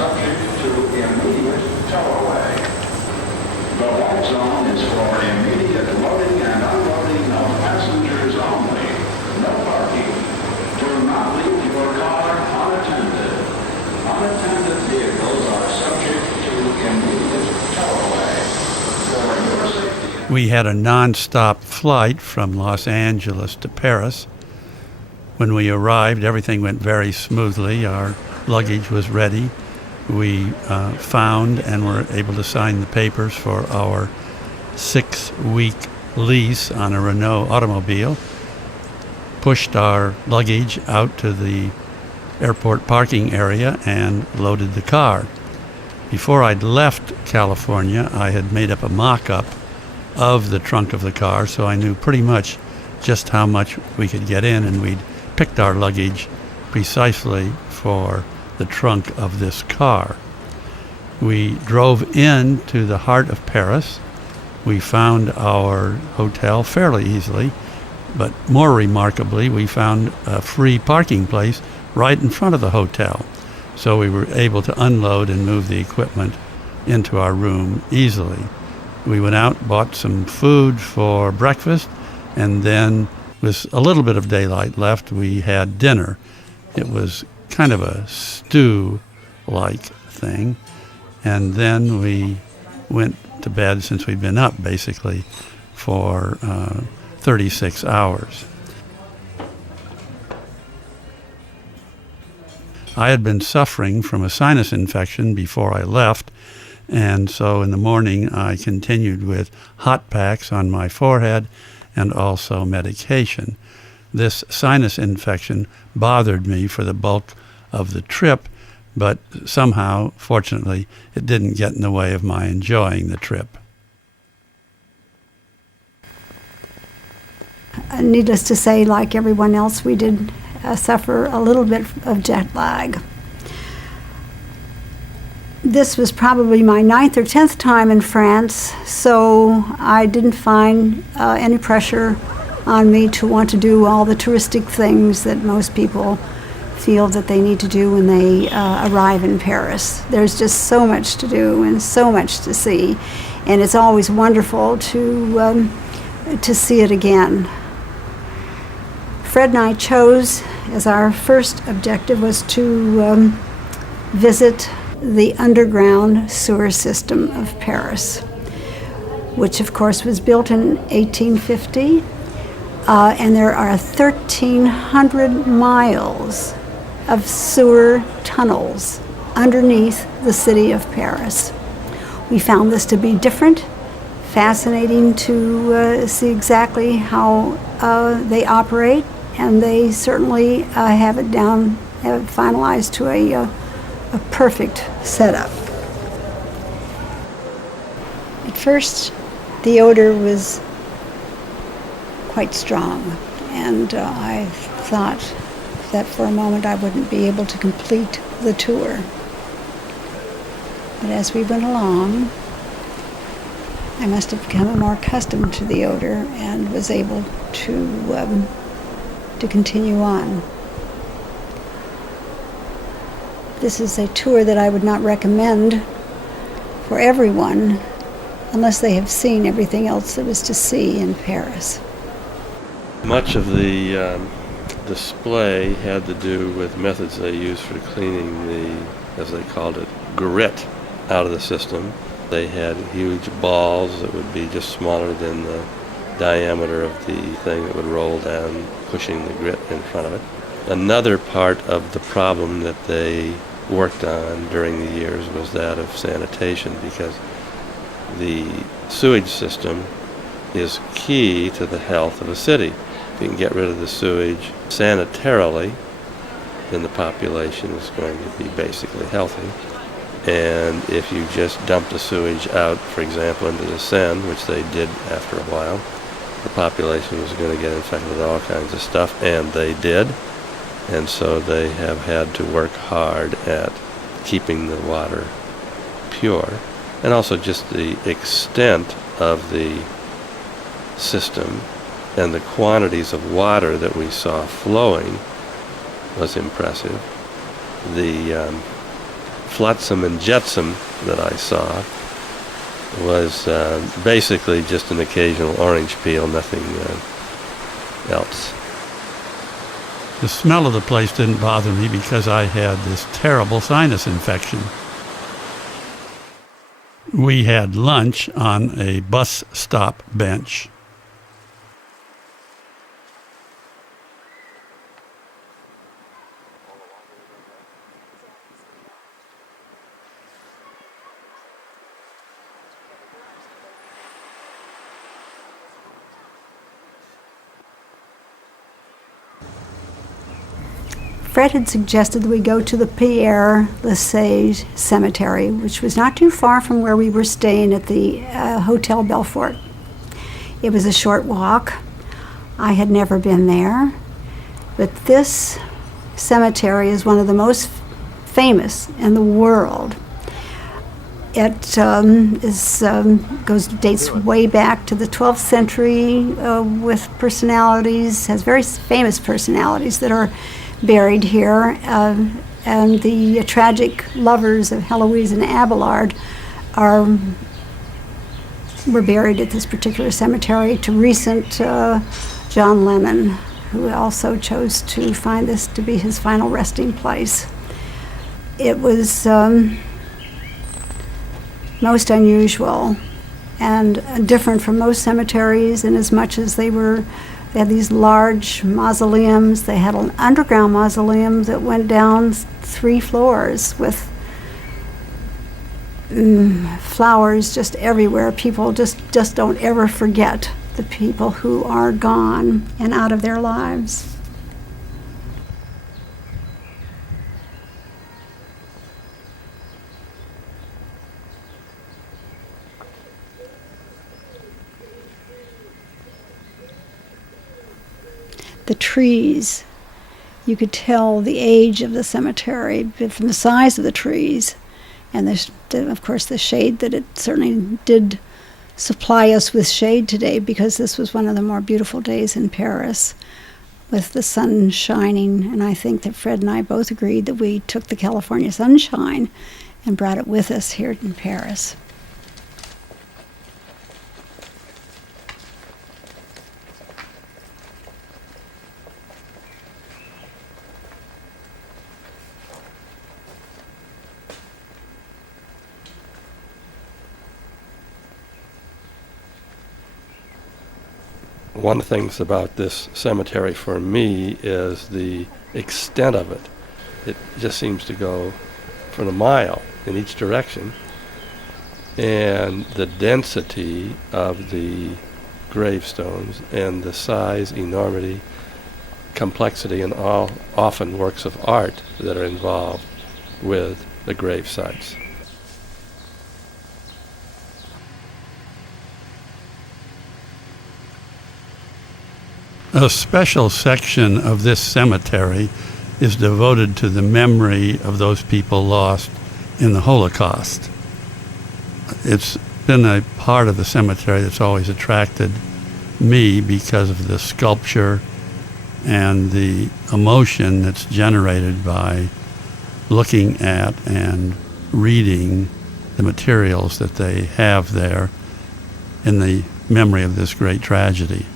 subject to immediate tow-away. The white zone is for immediate loading and unloading of passengers only. No parking. Do not leave your car unattended. Unattended vehicles are subject to immediate tow-away. For your safety. We had a non-stop flight from Los Angeles to Paris. When we arrived, everything went very smoothly. Our luggage was ready. We found and were able to sign the papers for our 6-week lease on a Renault automobile, pushed our luggage out to the airport parking area, and loaded the car. Before I'd left California, I had made up a mock-up of the trunk of the car, so I knew pretty much just how much we could get in, and we'd picked our luggage precisely for the trunk of this car. We drove into the heart of Paris. We found our hotel fairly easily, but more remarkably, we found a free parking place right in front of the hotel. So we were able to unload and move the equipment into our room easily. We went out, bought some food for breakfast, and then with a little bit of daylight left, we had dinner. It was kind of a stew-like thing. And then we went to bed, since we'd been up basically for 36 hours. I had been suffering from a sinus infection before I left, and so in the morning I continued with hot packs on my forehead and also medication. This sinus infection bothered me for the bulk of the trip, but somehow, fortunately, it didn't get in the way of my enjoying the trip. Needless to say, like everyone else, we did suffer a little bit of jet lag. This was probably my 9th or 10th time in France, so I didn't find any pressure on me to want to do all the touristic things that most people feel that they need to do when they arrive in Paris. There's just so much to do and so much to see, and it's always wonderful to see it again. Fred and I chose as our first objective was to visit the underground sewer system of Paris, which of course was built in 1850, and there are 1,300 miles of sewer tunnels underneath the city of Paris. We found this to be different, fascinating to see exactly how they operate, and they certainly have it finalized to a perfect setup. At first, the odor was quite strong, and I thought that for a moment I wouldn't be able to complete the tour. But as we went along, I must have become more accustomed to the odor and was able to continue on. This is a tour that I would not recommend for everyone unless they have seen everything else there is to see in Paris. Much of the display had to do with methods they used for cleaning the, as they called it, grit out of the system. They had huge balls that would be just smaller than the diameter of the thing that would roll down, pushing the grit in front of it. Another part of the problem that they worked on during the years was that of sanitation, because the sewage system is key to the health of a city. If you can get rid of the sewage sanitarily, then the population is going to be basically healthy. And if you just dump the sewage out, for example, into the Seine, which they did after a while, the population was going to get infected with all kinds of stuff, and they did. And so they have had to work hard at keeping the water pure, and also just the extent of the system and the quantities of water that we saw flowing was impressive. The flotsam and jetsam that I saw was basically just an occasional orange peel, nothing else. The smell of the place didn't bother me because I had this terrible sinus infection. We had lunch on a bus stop bench. Fred had suggested that we go to the Père Lachaise Cemetery, which was not too far from where we were staying at the Hotel Belfort. It was a short walk. I had never been there, but this cemetery is one of the most famous in the world. It dates way back to the 12th century with personalities, has very famous personalities that are buried here, and the tragic lovers of Heloise and Abelard were buried at this particular cemetery to recent John Lennon, who also chose to find this to be his final resting place. It was most unusual and different from most cemeteries in as much as they had these large mausoleums. They had an underground mausoleum that went down 3 floors with flowers just everywhere. People just don't ever forget the people who are gone and out of their lives. The trees, you could tell the age of the cemetery from the size of the trees, and of course the shade, that it certainly did supply us with shade today, because this was one of the more beautiful days in Paris with the sun shining. And I think that Fred and I both agreed that we took the California sunshine and brought it with us here in Paris. One of the things about this cemetery for me is the extent of it. It just seems to go for a mile in each direction, and the density of the gravestones and the size, enormity, complexity, and all often works of art that are involved with the grave sites. A special section of this cemetery is devoted to the memory of those people lost in the Holocaust. It's been a part of the cemetery that's always attracted me because of the sculpture and the emotion that's generated by looking at and reading the materials that they have there in the memory of this great tragedy.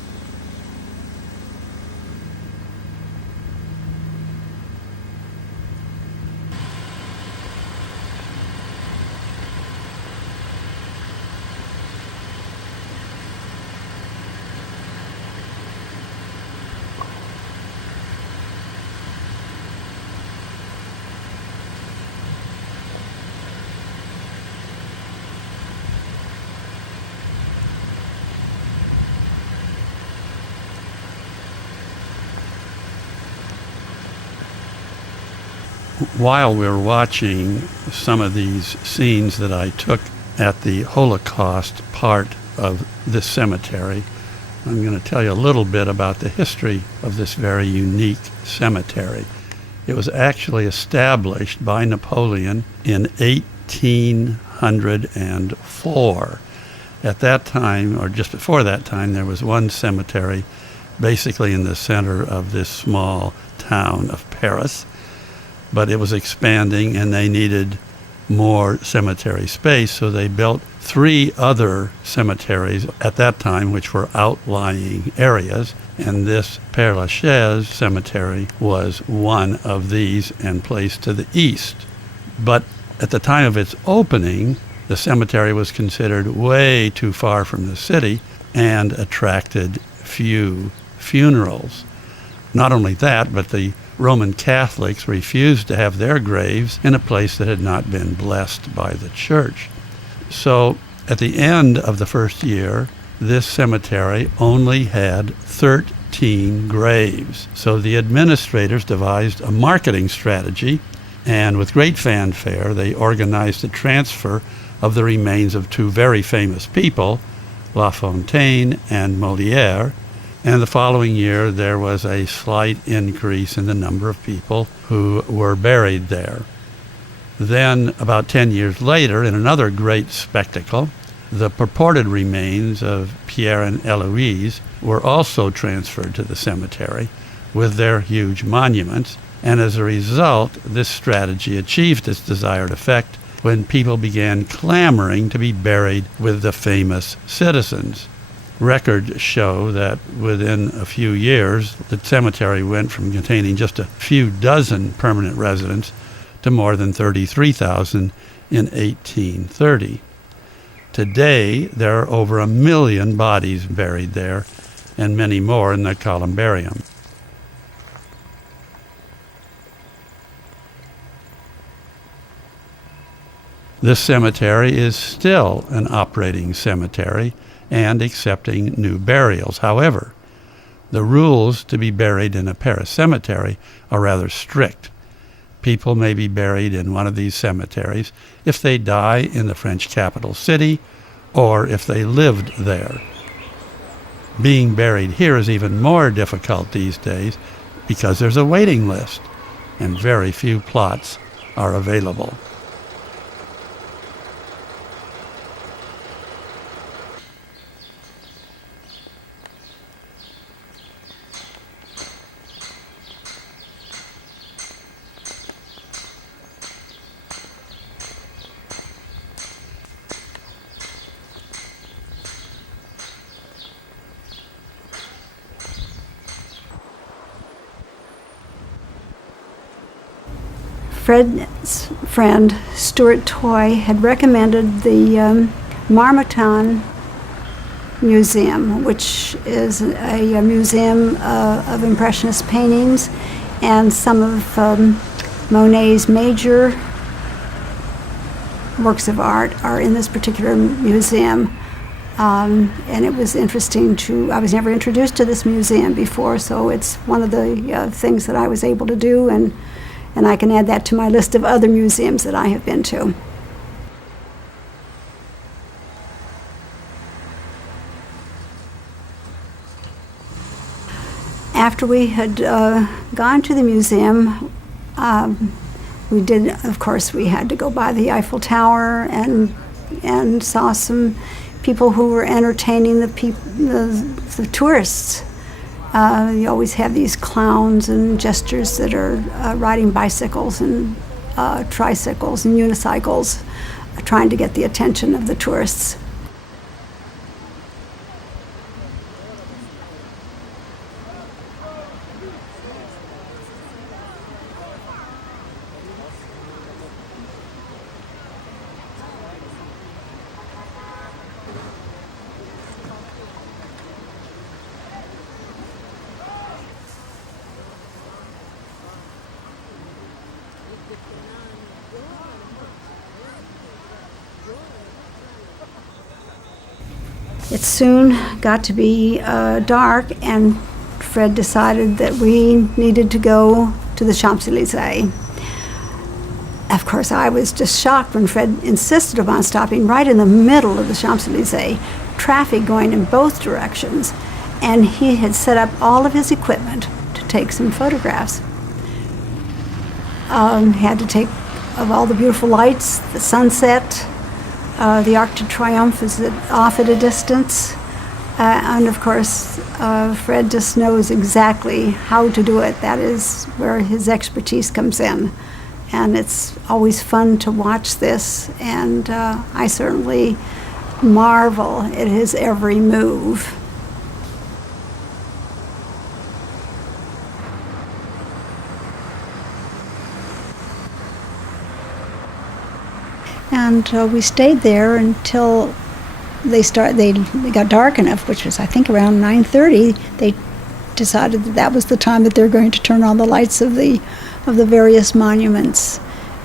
While we're watching some of these scenes that I took at the Holocaust part of this cemetery, I'm going to tell you a little bit about the history of this very unique cemetery. It was actually established by Napoleon in 1804. At that time, or just before that time, there was one cemetery basically in the center of this small town of Paris. But it was expanding, and they needed more cemetery space, so they built 3 other cemeteries at that time, which were outlying areas, and this Père Lachaise cemetery was one of these and placed to the east. But at the time of its opening, the cemetery was considered way too far from the city and attracted few funerals. Not only that, but the Roman Catholics refused to have their graves in a place that had not been blessed by the church. So at the end of the first year, this cemetery only had 13 graves. So the administrators devised a marketing strategy, and with great fanfare, they organized the transfer of the remains of 2 very famous people, La Fontaine and Molière. And the following year, there was a slight increase in the number of people who were buried there. Then, about 10 years later, in another great spectacle, the purported remains of Pierre and Eloise were also transferred to the cemetery with their huge monuments. And as a result, this strategy achieved its desired effect when people began clamoring to be buried with the famous citizens. Records show that within a few years, the cemetery went from containing just a few dozen permanent residents to more than 33,000 in 1830. Today, there are over 1 million bodies buried there, and many more in the columbarium. This cemetery is still an operating cemetery and accepting new burials. However, the rules to be buried in a Paris cemetery are rather strict. People may be buried in one of these cemeteries if they die in the French capital city or if they lived there. Being buried here is even more difficult these days because there's a waiting list and very few plots are available. Fred's friend, Stuart Toy, had recommended the Marmottan Museum, which is a museum of Impressionist paintings, and some of Monet's major works of art are in this particular museum. And it was interesting I was never introduced to this museum before, so it's one of the things that I was able to do, and I can add that to my list of other museums that I have been to. After we had gone to the museum, we had to go by the Eiffel Tower and saw some people who were entertaining the tourists. You always have these clowns and jesters that are riding bicycles and tricycles and unicycles, trying to get the attention of the tourists. It soon got to be dark, and Fred decided that we needed to go to the Champs-Élysées. Of course, I was just shocked when Fred insisted upon stopping right in the middle of the Champs-Élysées, traffic going in both directions, and he had set up all of his equipment to take some photographs. Had to take of all the beautiful lights, the sunset. The Arc de Triomphe is off at a distance. And of course, Fred just knows exactly how to do it. That is where his expertise comes in. and it's always fun to watch this, and I certainly marvel at his every move. And we stayed there until they got dark enough, which was I think around 9:30. They decided that that was the time that they're going to turn on the lights of the various monuments.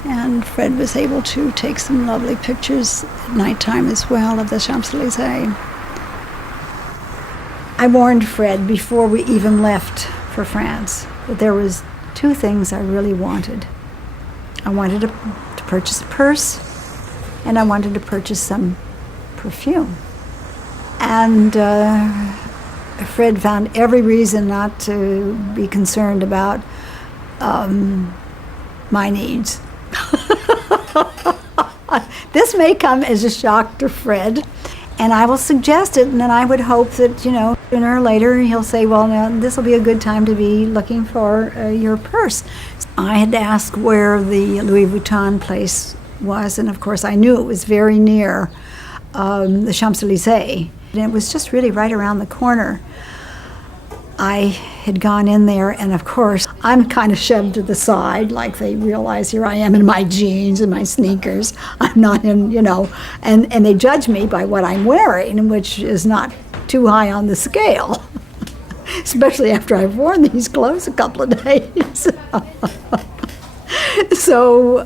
And Fred was able to take some lovely pictures at nighttime as well of the Champs-Élysées. I warned Fred before we even left for France that there was two things I really wanted. I wanted to purchase a purse, and I wanted to purchase some perfume. And Fred found every reason not to be concerned about my needs. This may come as a shock to Fred, and I will suggest it, and then I would hope that, sooner or later he'll say, well, now this will be a good time to be looking for your purse. I had to ask where the Louis Vuitton place was, and of course I knew it was very near the Champs-Élysées, and it was just really right around the corner. I had gone in there, and of course, I'm kind of shoved to the side, like they realize here I am in my jeans and my sneakers. I'm not in, and they judge me by what I'm wearing, which is not too high on the scale, especially after I've worn these clothes a couple of days. So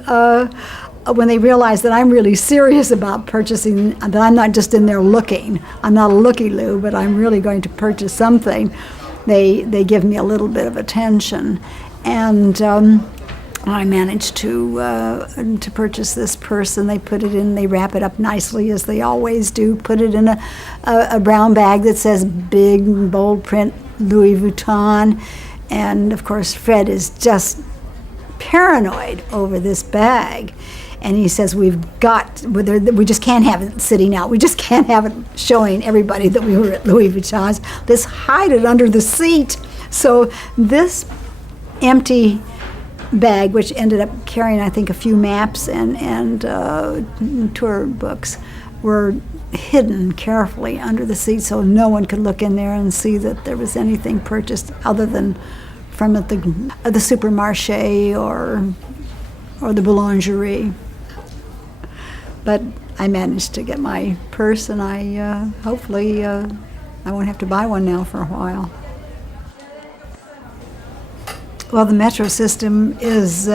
when they realize that I'm really serious about purchasing, that I'm not just in there looking, I'm not a looky-loo, but I'm really going to purchase something, they give me a little bit of attention, and I managed to purchase this purse, and they wrap it up nicely as they always do, put it in a brown bag that says big bold print Louis Vuitton, and of course Fred is just paranoid over this bag. And he says, we just can't have it sitting out. We just can't have it showing everybody that we were at Louis Vuitton's. Let's hide it under the seat. So this empty bag, which ended up carrying, I think, a few maps and tour books, were hidden carefully under the seat so no one could look in there and see that there was anything purchased other than from the supermarché or the boulangerie. But I managed to get my purse, and I hopefully I won't have to buy one now for a while. Well, the metro system is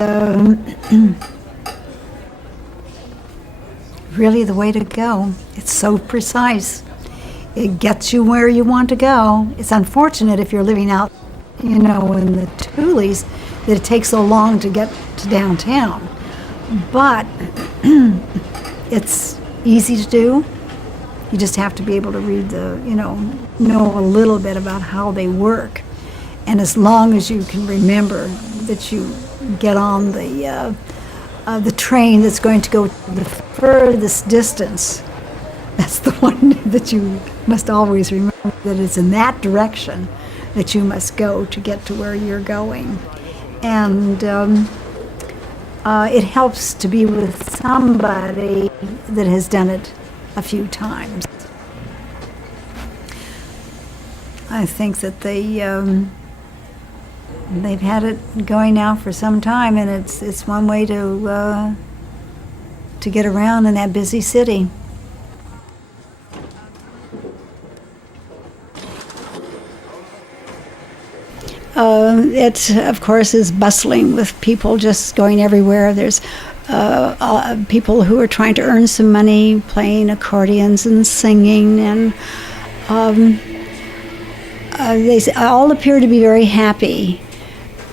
really the way to go. It's so precise. It gets you where you want to go. It's unfortunate if you're living out, in the Tuileries, that it takes so long to get to downtown. But it's easy to do. You just have to be able to read know a little bit about how they work. And as long as you can remember that you get on the train that's going to go the furthest distance, that's the one that you must always remember, that it's in that direction that you must go to get to where you're going. And it helps to be with somebody that has done it a few times. I think that they've had it going now for some time, and it's one way to get around in that busy city. It, of course, is bustling with people just going everywhere. There's people who are trying to earn some money, playing accordions and singing, and they all appear to be very happy.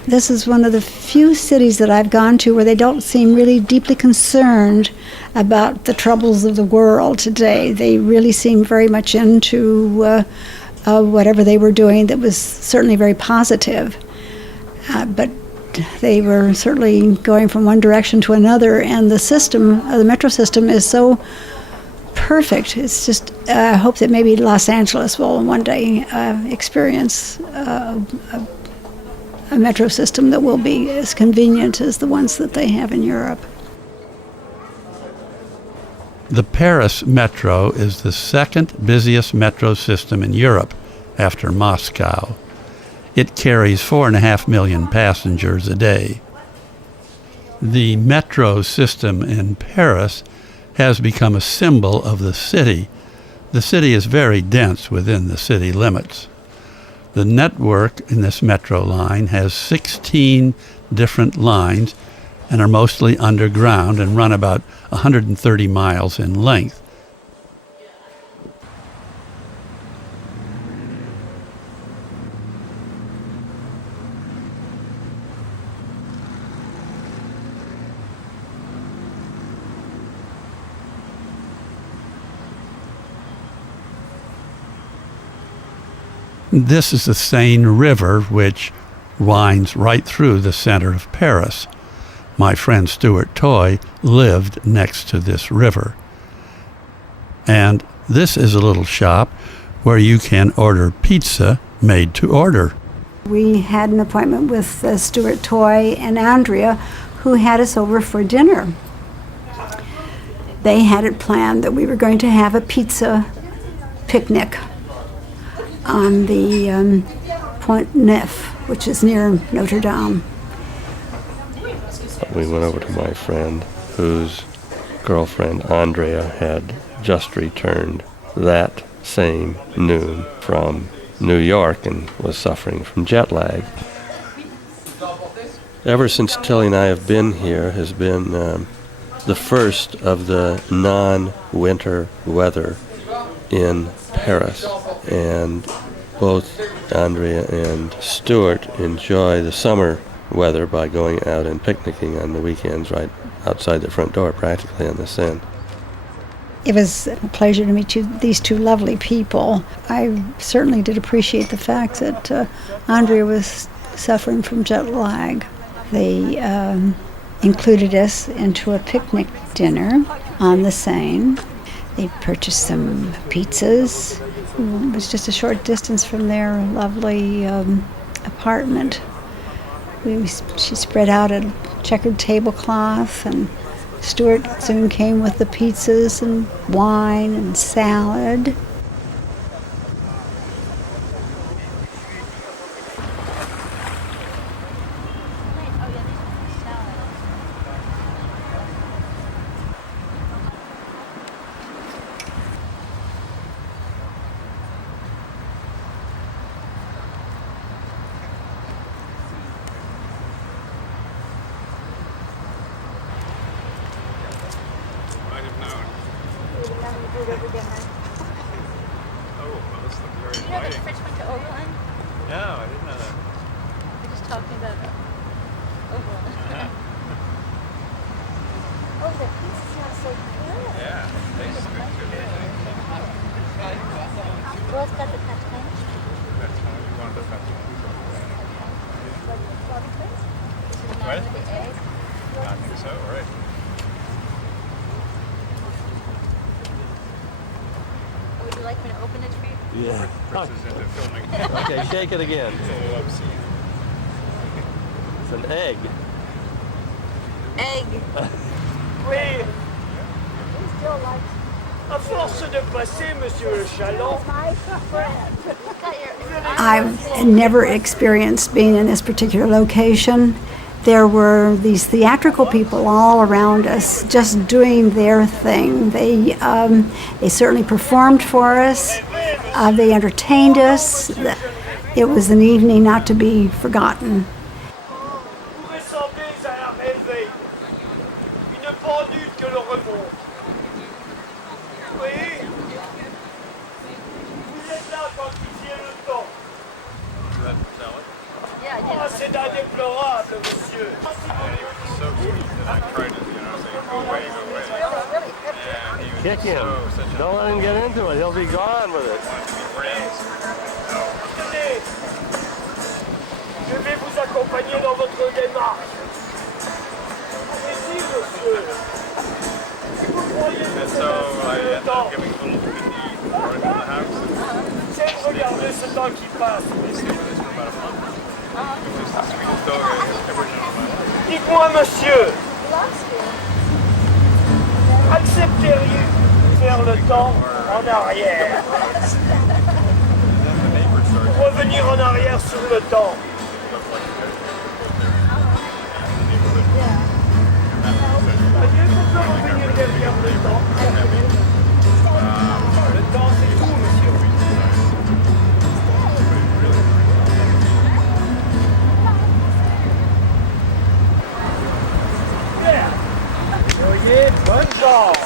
This is one of the few cities that I've gone to where they don't seem really deeply concerned about the troubles of the world today. They really seem very much into whatever they were doing that was certainly very positive. But they were certainly going from one direction to another, and the system, the metro system, is so perfect. It's just, I hope that maybe Los Angeles will one day experience a metro system that will be as convenient as the ones that they have in Europe. The Paris metro is the second busiest metro system in Europe after Moscow. It carries 4.5 million passengers a day. The metro system in Paris has become a symbol of the city. The city is very dense within the city limits. The network in this metro line has 16 different lines and are mostly underground and run about 130 miles in length. This is the Seine River, which winds right through the center of Paris. My friend Stuart Toy lived next to this river. And this is a little shop where you can order pizza made to order. We had an appointment with Stuart Toy and Andrea, who had us over for dinner. They had it planned that we were going to have a pizza picnic on the Pont Neuf, which is near Notre Dame. We went over to my friend whose girlfriend, Andrea, had just returned that same noon from New York and was suffering from jet lag. Ever since Tilly and I have been here has been the first of the non-winter weather in Paris, and both Andrea and Stuart enjoy the summer weather by going out and picnicking on the weekends right outside the front door, practically on the Seine. It was a pleasure to meet these two lovely people. I certainly did appreciate the fact that Andrea was suffering from jet lag. They included us into a picnic dinner on the Seine. They purchased some pizzas. It was just a short distance from their lovely apartment. She spread out a checkered tablecloth, and Stuart soon came with the pizzas and wine and salad. Would you like me to open it for you? Yeah. Okay, shake it again. It's an egg. Egg. Oui. À force de passer, Monsieur le Chaland. I've never experienced being in this particular location. There were these theatrical people all around us just doing their thing. They certainly performed for us. They entertained us. It was an evening not to be forgotten. Vous ressemblez à la rêverie. Une pendule que l'on remonte. Oui. Vous êtes là quand il vient le temps. Yeah, I did. Oh, c'est indéplorable, monsieur. So sweet that I tried to, say, go away, go away. And he was Kick him. such a Don't let him get into it. He'll be gone with it. wanted to be friends. Tenez. Je vais vous accompagner dans votre démarche. Allez-y, monsieur. Si vous croyez que And c'est so I ainsi le ended temps, up giving a little bit to eat before I left the house. c'est de regarder ce temps qui passe. He stayed with us for about a month. It's just the sweetest dog I've ever known in my life. Dites-moi, monsieur, accepteriez faire le temps en arrière? Then the neighbor starts. Revenir en arrière sur le temps. Voyez pourquoi revenir derrière le temps? Le temps, c'est tout, monsieur. Bien. Voyez, bonne chance.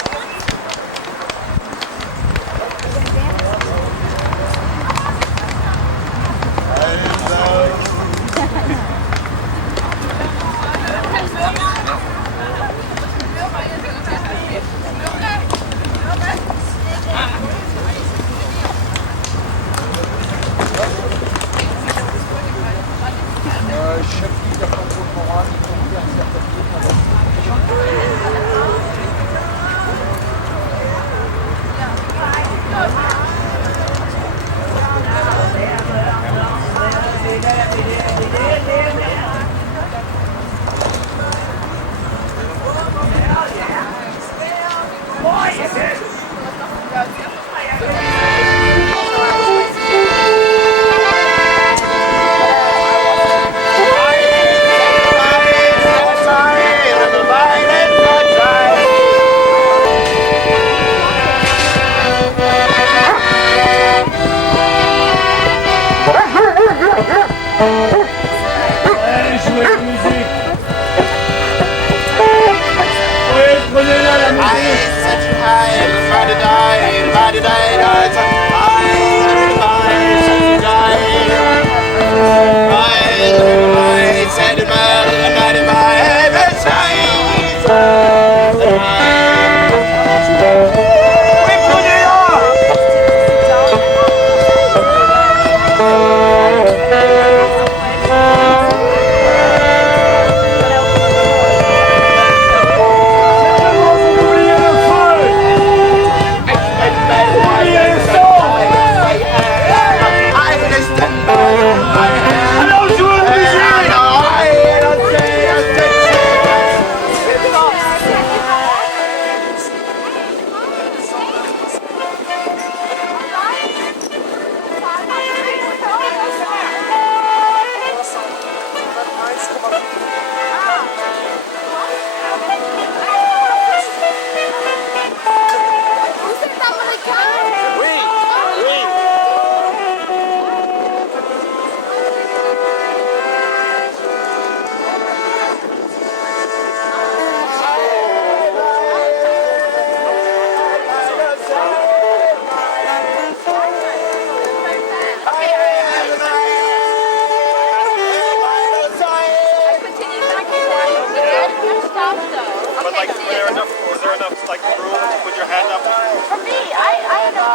Was there enough like room to put your hand up? For me, I had a problem.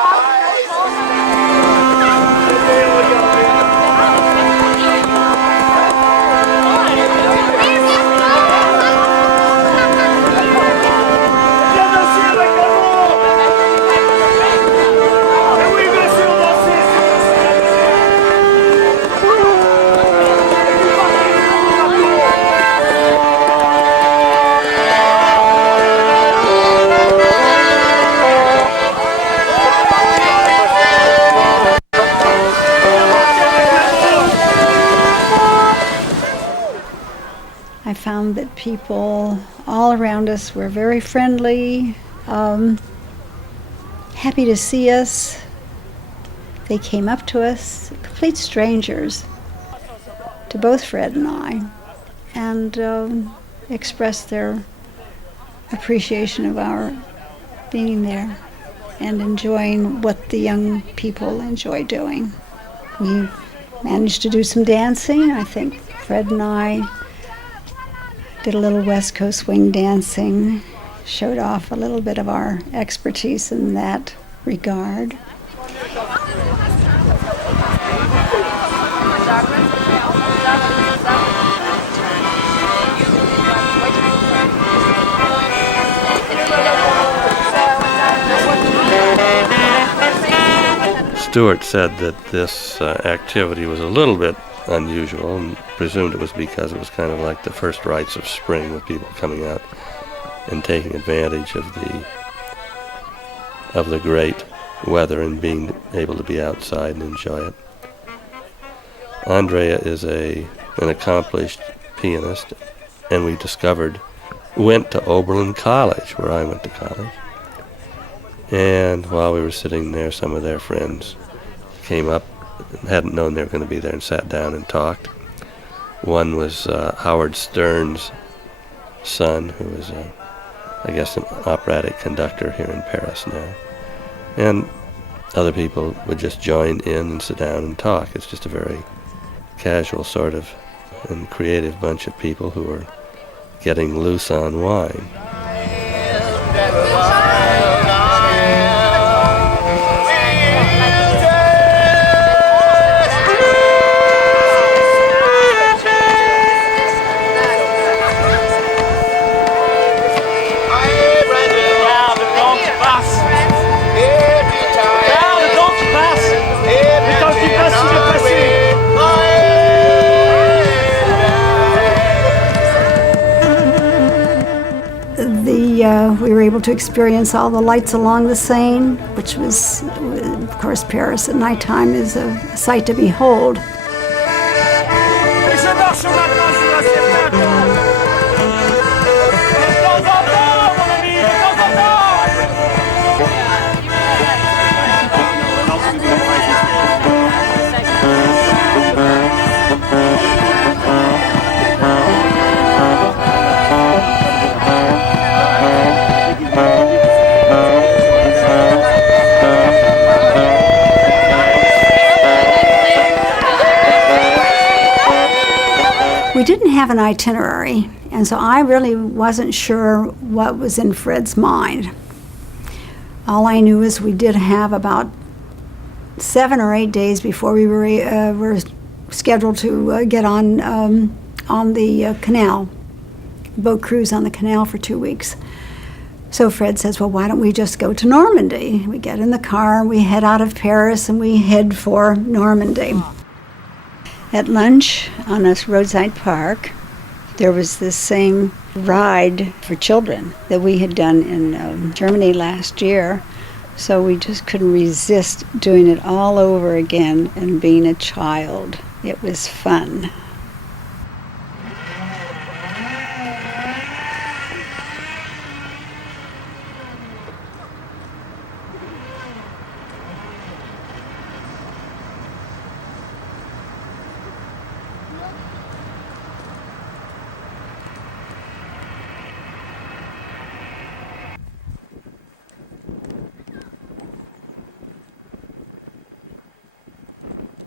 I found that people all around us were very friendly, happy to see us. They came up to us, complete strangers, to both Fred and I, and expressed their appreciation of our being there and enjoying what the young people enjoy doing. We managed to do some dancing. I think Fred and I did a little West Coast swing dancing, showed off a little bit of our expertise in that regard. Stewart said that this activity was a little bit unusual, and presumed it was because it was kind of like the first rites of spring, with people coming out and taking advantage of the great weather and being able to be outside and enjoy it. Andrea is an accomplished pianist, and we went to Oberlin College, where I went to college. And while we were sitting there, some of their friends came up, hadn't known they were going to be there, and sat down and talked. One was Howard Stern's son, who is, I guess, an operatic conductor here in Paris now. And other people would just join in and sit down and talk. It's just a very casual sort of and creative bunch of people who are getting loose on wine. We were able to experience all the lights along the Seine, which was, of course, Paris at nighttime is a sight to behold. We didn't have an itinerary, and so I really wasn't sure what was in Fred's mind. All I knew is we did have about 7 or 8 days before we were scheduled to get on the canal, boat cruise on the canal for 2 weeks. So Fred says, well, why don't we just go to Normandy? We get in the car, we head out of Paris, and we head for Normandy. At lunch on a roadside park, there was this same ride for children that we had done in Germany last year. So we just couldn't resist doing it all over again and being a child. It was fun.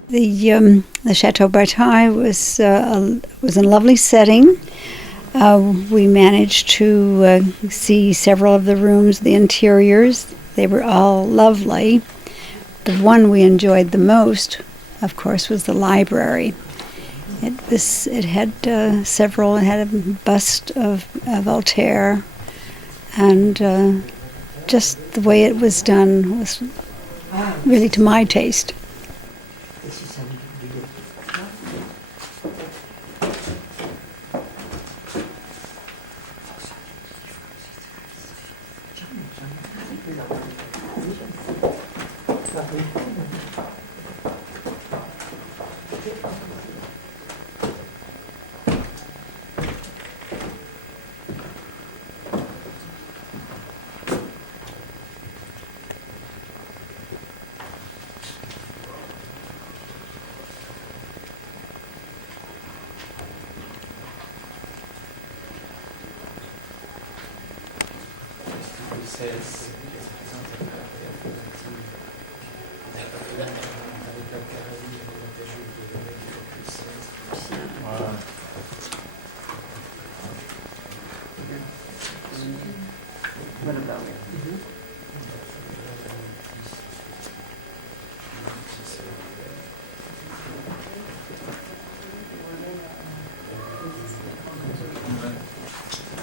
The Chateau Bataille was a lovely setting. We managed to see several of the rooms, the interiors. They were all lovely. The one we enjoyed the most, of course, was the library. It had several. It had a bust of Voltaire, and just the way it was done was really to my taste.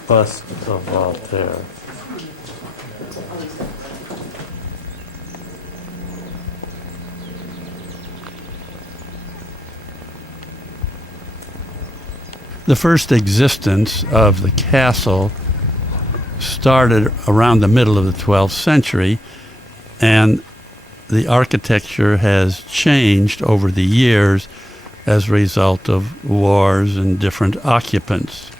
Bust of Voltaire. The first existence of the castle started around the middle of the 12th century, and the architecture has changed over the years as a result of wars and different occupants.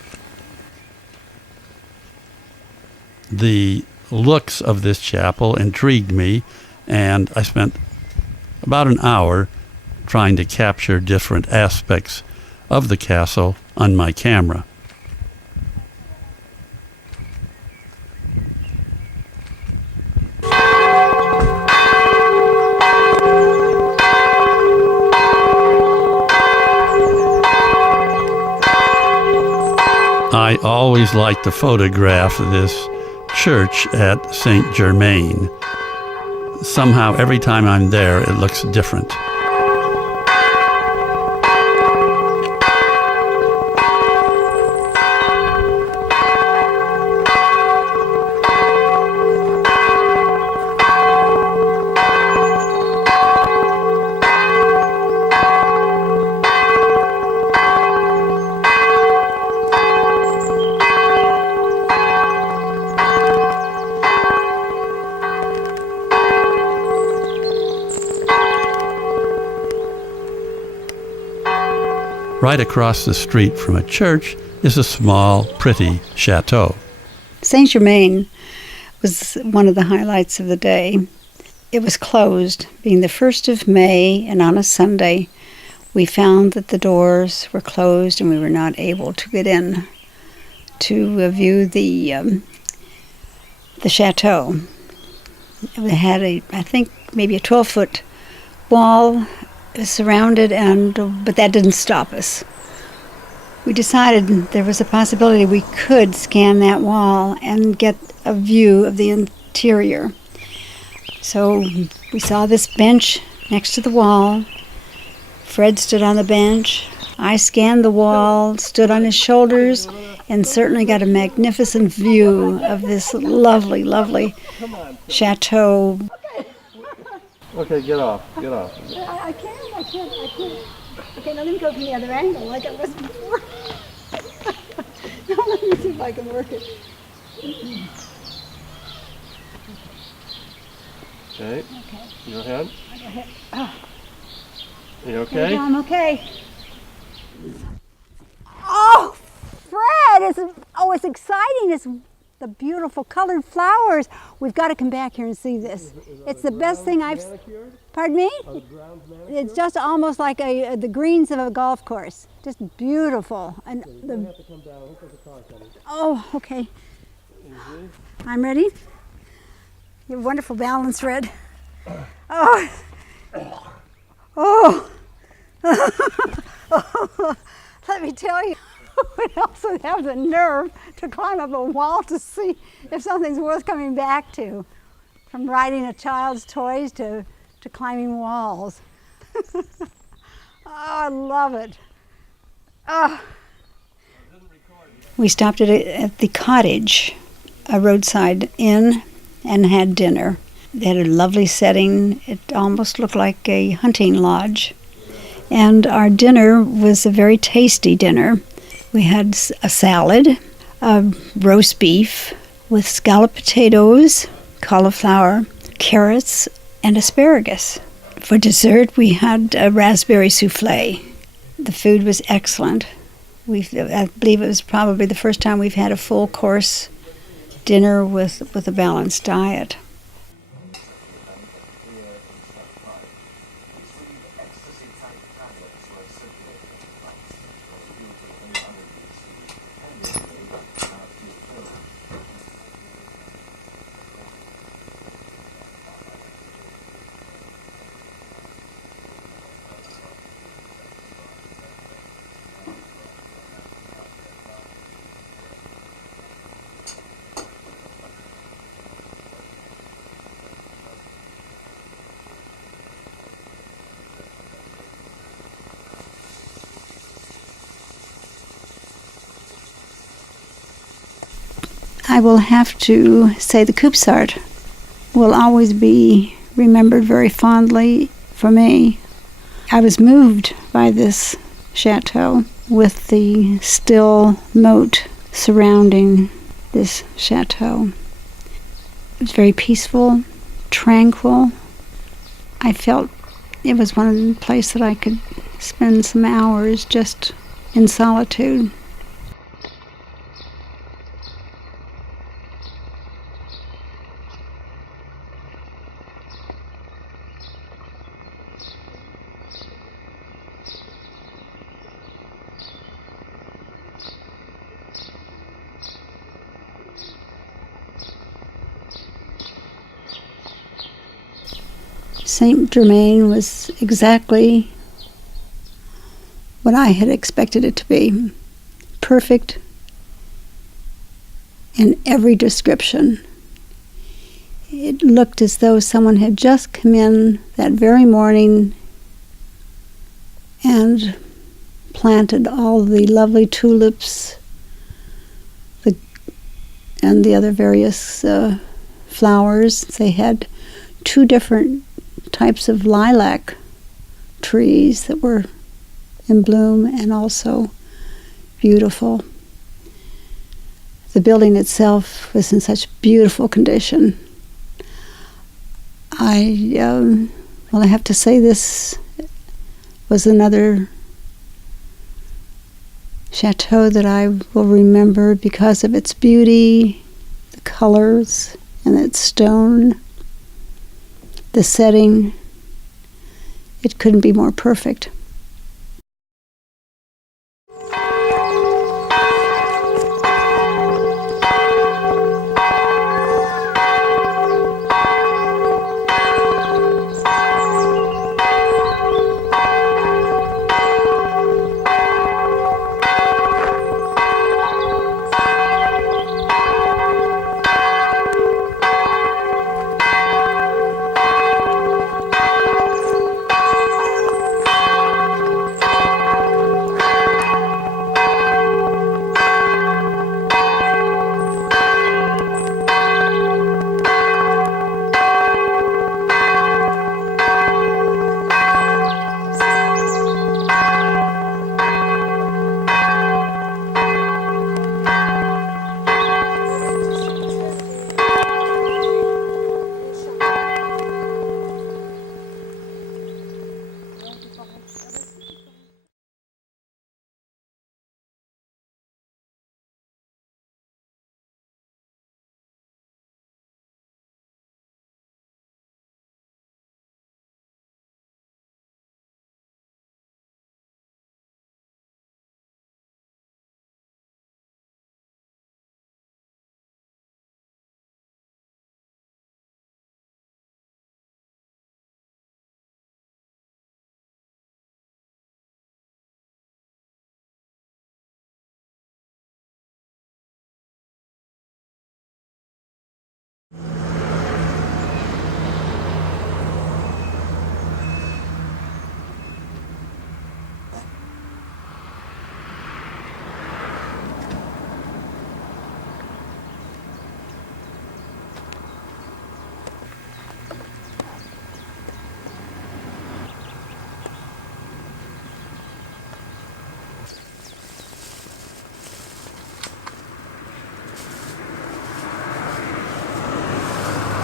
The looks of this chapel intrigued me, and I spent about an hour trying to capture different aspects of the castle on my camera. I always like to photograph this church at Saint Germain. Somehow, every time I'm there, it looks different. Right across the street from a church is a small, pretty chateau. Saint Germain was one of the highlights of the day. It was closed, being the 1st of May, and on a Sunday, we found that the doors were closed and we were not able to get in to view the chateau. It had I think maybe a 12-foot wall surrounded, but that didn't stop us. We decided there was a possibility we could scan that wall and get a view of the interior. So we saw this bench next to the wall. Fred stood on the bench. I scanned the wall, stood on his shoulders, and certainly got a magnificent view of this lovely, lovely chateau. Okay, get off. I can't. Okay, now let me go from the other angle like I was before. Now let me see if I can work it. Okay. Go ahead. Oh, You okay? I'm okay. Oh, Fred! It's exciting. It's the beautiful colored flowers. We've got to come back here and see this. It's the best thing I've... Pardon me? It's just almost like the greens of a golf course. Just beautiful. And oh, okay. I'm ready. You have wonderful balance, Fred. Oh. Oh. Let me tell you, who else would have the nerve to climb up a wall to see if something's worth coming back to? From riding a child's toys to climbing walls. Oh, I love it. Oh. We stopped at the cottage, a roadside inn, and had dinner. They had a lovely setting. It almost looked like a hunting lodge. And our dinner was a very tasty dinner. We had a salad, a roast beef with scalloped potatoes, cauliflower, carrots, and asparagus. For dessert, we had a raspberry souffle. The food was excellent. I believe it was probably the first time we've had a full course dinner with a balanced diet. I will have to say the Coupe-Sart will always be remembered very fondly for me. I was moved by this chateau. with the still moat surrounding this chateau. It was very peaceful, tranquil. I felt it was one place that I could spend some hours just in solitude. Saint Germain was exactly what I had expected it to be. Perfect in every description. It looked as though someone had just come in that very morning and planted all the lovely tulips and the other various flowers. They had 2 different types of lilac trees that were in bloom and also beautiful. The building itself was in such beautiful condition. I have to say this was another chateau that I will remember because of its beauty, the colors, and its stone. The setting, it couldn't be more perfect.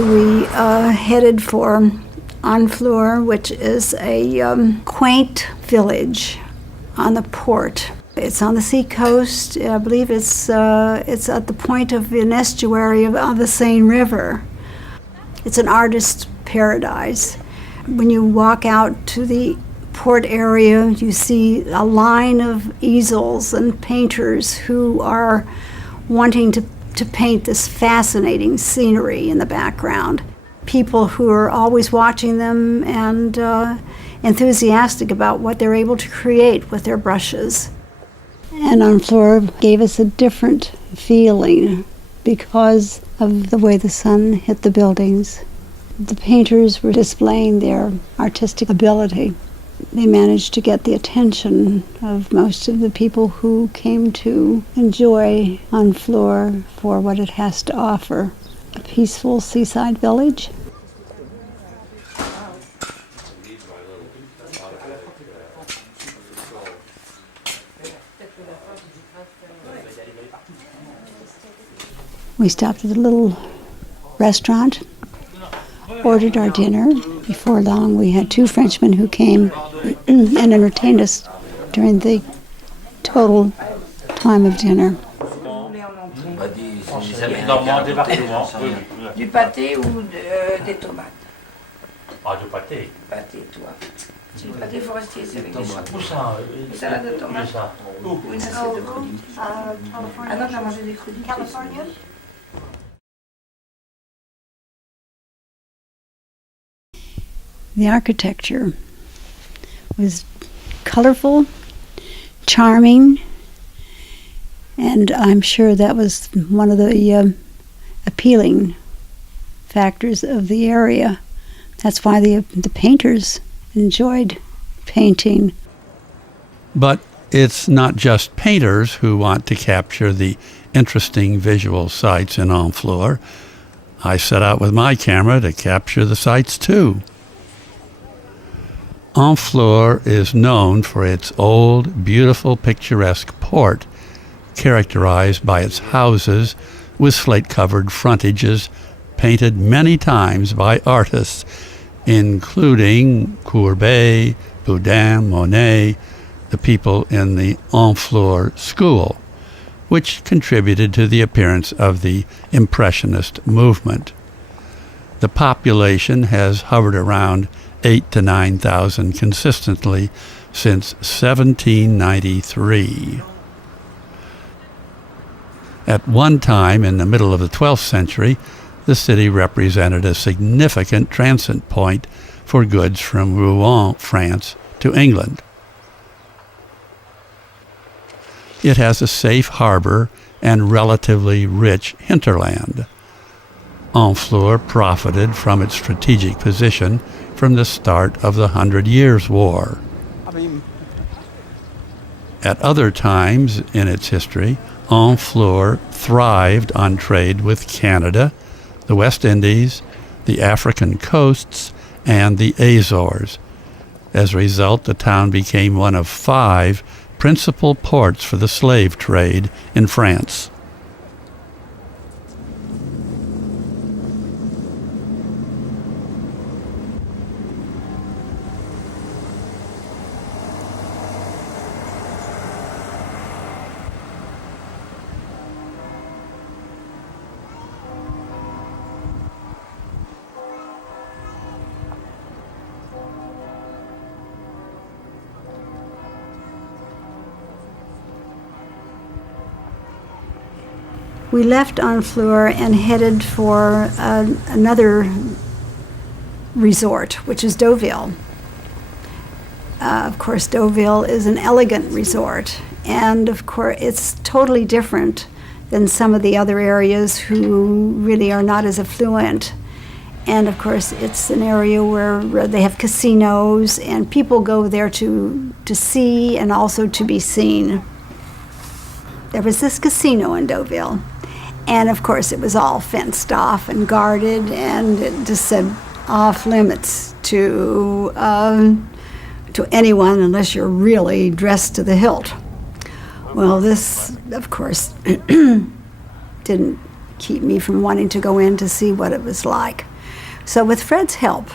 We headed for Honfleur, which is a quaint village on the port. It's on the sea coast. I believe it's at the point of an estuary of the Seine River. It's an artist's paradise. When you walk out to the port area, you see a line of easels and painters who are wanting to paint this fascinating scenery in the background. People who are always watching them and enthusiastic about what they're able to create with their brushes. And Honfleur gave us a different feeling because of the way the sun hit the buildings. The painters were displaying their artistic ability. They managed to get the attention of most of the people who came to enjoy Honfleur for what it has to offer. A peaceful seaside village. We stopped at a little restaurant, ordered our dinner. Before long, we had two Frenchmen who came and entertained us during the total time of dinner. Du pâté ou des tomates? Ah, du pâté. Pâté, toi. C'est le pâté forestier, c'est avec des choux. Où ça? Une salade de tomates. Ça. Ou une assiette de crudités. Ah non, j'ai mangé des crudités. The architecture was colorful, charming, and I'm sure that was one of the appealing factors of the area. That's why the painters enjoyed painting. But it's not just painters who want to capture the interesting visual sights in Honfleur. I set out with my camera to capture the sights too. Honfleur is known for its old, beautiful, picturesque port, characterized by its houses with slate-covered frontages painted many times by artists, including Courbet, Boudin, Monet, the people in the Honfleur school, which contributed to the appearance of the Impressionist movement. The population has hovered around 8,000 to 9,000 consistently since 1793. At one time in the middle of the 12th century, the city represented a significant transit point for goods from Rouen, France, to England. It has a safe harbor and relatively rich hinterland. Honfleur profited from its strategic position from the start of the 100 Years' War. At other times in its history, Honfleur thrived on trade with Canada, the West Indies, the African coasts, and the Azores. As a result, the town became one of 5 principal ports for the slave trade in France. We left Honfleur and headed for another resort, which is Deauville. Of course, Deauville is an elegant resort, and of course, it's totally different than some of the other areas who really are not as affluent. And of course, it's an area where they have casinos, and people go there to see and also to be seen. There was this casino in Deauville, and of course it was all fenced off and guarded, and it just said off limits to anyone unless you're really dressed to the hilt. Well, this, of course, didn't keep me from wanting to go in to see what it was like. So with Fred's help,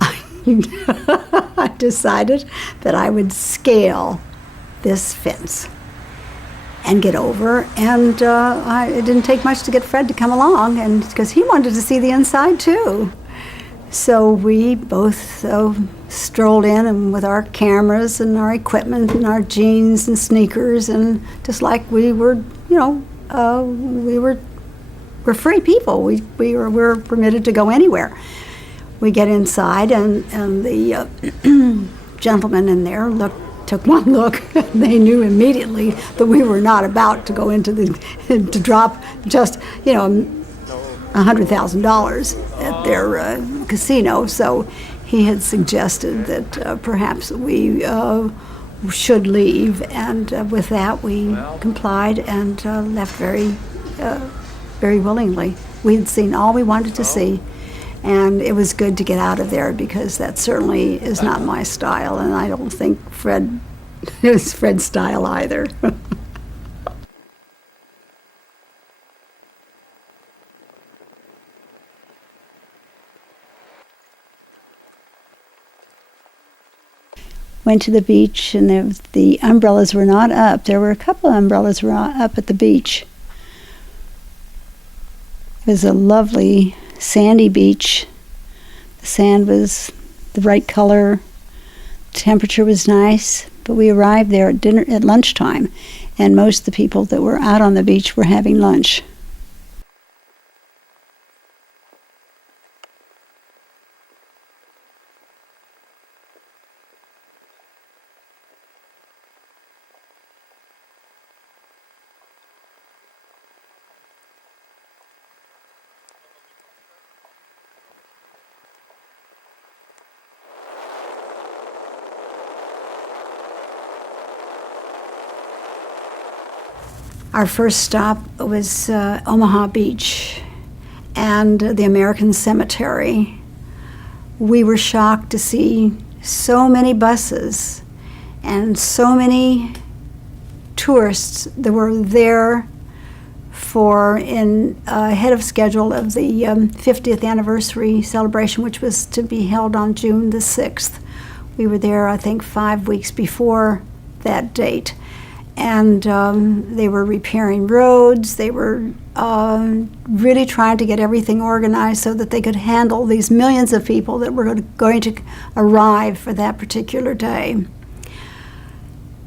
I decided that I would scale this fence and get over, and it didn't take much to get Fred to come along, and because he wanted to see the inside too. So we both strolled in, and with our cameras and our equipment and our jeans and sneakers, and just like we were, we're free people. We're permitted to go anywhere. We get inside, and the gentleman in there took one look, and they knew immediately that we were not about to go into to drop just $100,000 at their casino. So he had suggested that perhaps we should leave, and with that we complied and left very willingly. We had seen all we wanted to see, and it was good to get out of there because that certainly is not my style, and I don't think it was Fred's style either. went to the beach, and the umbrellas were not up. There were a couple of umbrellas were up at the beach. It was a lovely sandy beach. The sand was the right color. The temperature was nice, but we arrived there at lunchtime, and most of the people that were out on the beach were having lunch. Our first stop was Omaha Beach and the American Cemetery. We were shocked to see so many buses and so many tourists that were there ahead of schedule of the 50th anniversary celebration, which was to be held on June the 6th. We were there, I think, 5 weeks before that date. And they were repairing roads. They were really trying to get everything organized so that they could handle these millions of people that were going to arrive for that particular day.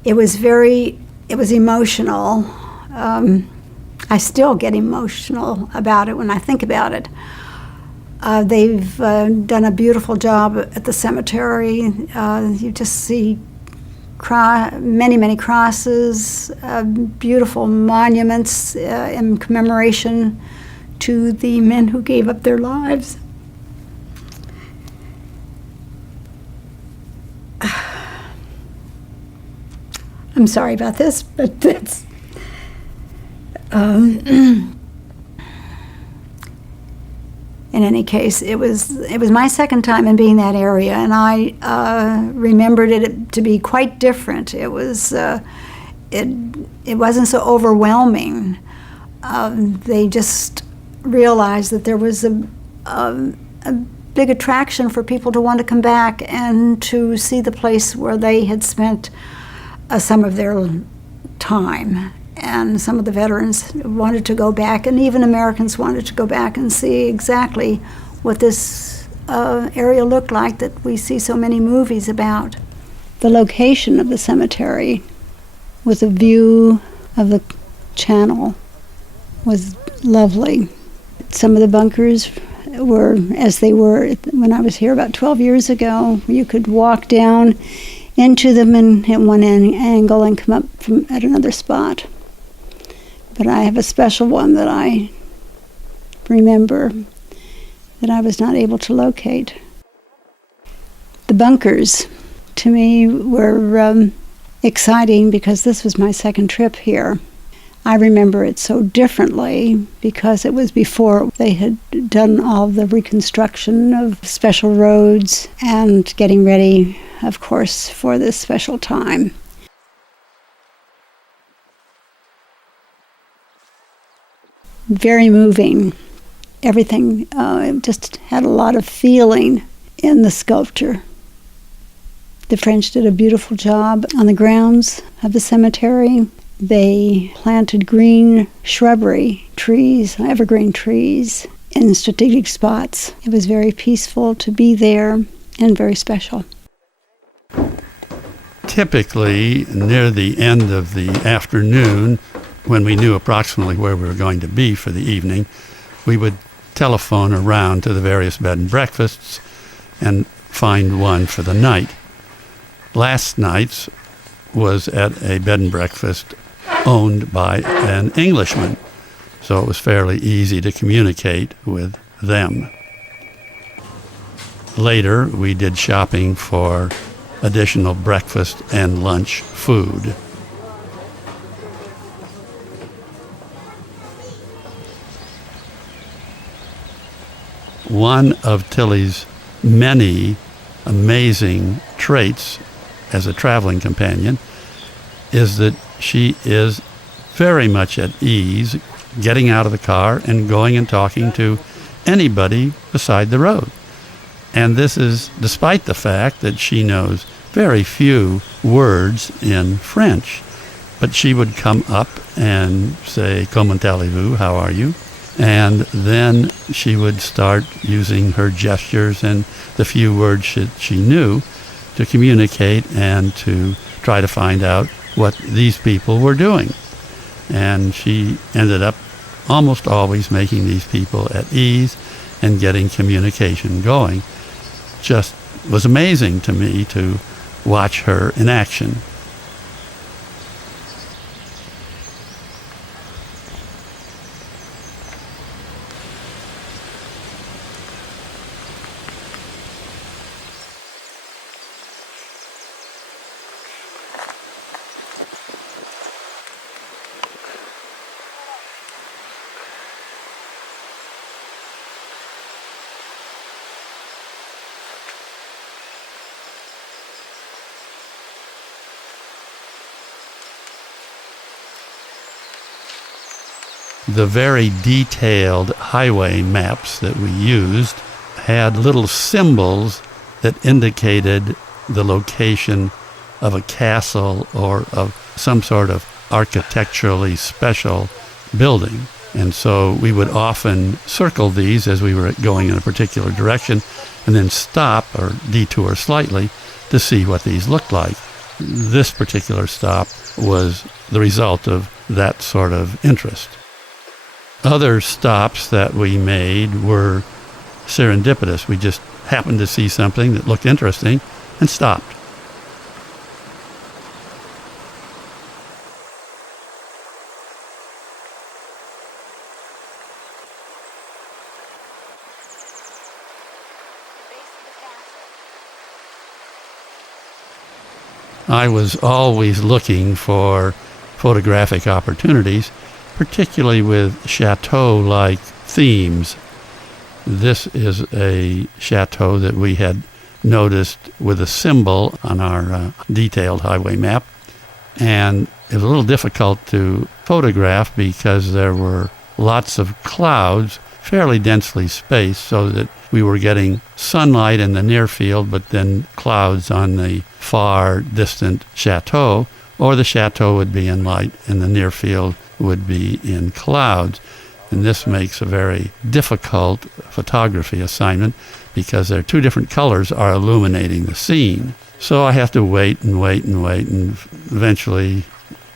It was emotional. I still get emotional about it when I think about it. They've done a beautiful job at the cemetery. You just see many crosses, beautiful monuments in commemoration to the men who gave up their lives. I'm sorry about this, but that's in any case, it was my second time in being that area, and I remembered it to be quite different. It wasn't so overwhelming. They just realized that there was a big attraction for people to want to come back and to see the place where they had spent some of their time. And some of the veterans wanted to go back, and even Americans wanted to go back and see exactly what this area looked like that we see so many movies about. The location of the cemetery with a view of the channel was lovely. Some of the bunkers were as they were when I was here about 12 years ago. You could walk down into them and hit one angle and come up at another spot. But I have a special one that I remember that I was not able to locate. The bunkers, to me, were exciting because this was my second trip here. I remember it so differently because it was before they had done all the reconstruction of special roads and getting ready, of course, for this special time. Very moving. Everything just had a lot of feeling in the sculpture. The French did a beautiful job on the grounds of the cemetery. They planted green shrubbery, trees, evergreen trees, in strategic spots. It was very peaceful to be there and very special. Typically, near the end of the afternoon, when we knew approximately where we were going to be for the evening, we would telephone around to the various bed and breakfasts and find one for the night. Last night's was at a bed and breakfast owned by an Englishman, so it was fairly easy to communicate with them. Later, we did shopping for additional breakfast and lunch food. One of Tilly's many amazing traits as a traveling companion is that she is very much at ease getting out of the car and going and talking to anybody beside the road. And this is despite the fact that she knows very few words in French. But she would come up and say, "Comment allez-vous? How are you?" And then she would start using her gestures and the few words she knew to communicate and to try to find out what these people were doing. And she ended up almost always making these people at ease and getting communication going. Just was amazing to me to watch her in action. The very detailed highway maps that we used had little symbols that indicated the location of a castle or of some sort of architecturally special building. And so we would often circle these as we were going in a particular direction and then stop or detour slightly to see what these looked like. This particular stop was the result of that sort of interest. Other stops that we made were serendipitous. We just happened to see something that looked interesting and stopped. I was always looking for photographic opportunities, particularly with chateau-like themes. This is a chateau that we had noticed with a symbol on our detailed highway map, and it was a little difficult to photograph because there were lots of clouds, fairly densely spaced, so that we were getting sunlight in the near field, but then clouds on the far distant chateau, or the chateau would be in light and the near field would be in clouds. And this makes a very difficult photography assignment because there are two different colors are illuminating the scene. So I have to wait and eventually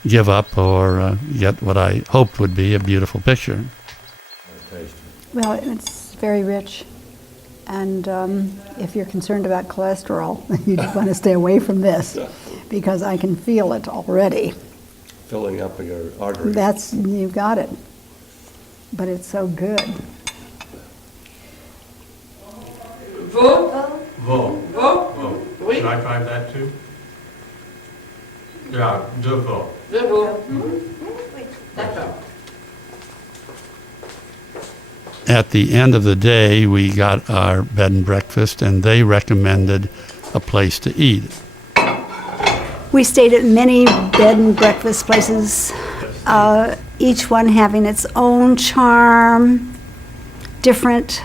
give up or get what I hoped would be a beautiful picture. Well, it's very rich. And if you're concerned about cholesterol, you want to stay away from this because I can feel it already. Filling up your arteries. You've got it. But it's so good. Veau. Oui. Should I try that too? Yeah, de veau. De veau. Oui, d'accord. At the end of the day, we got our bed and breakfast, and they recommended a place to eat. We stayed at many bed and breakfast places, each one having its own charm, different.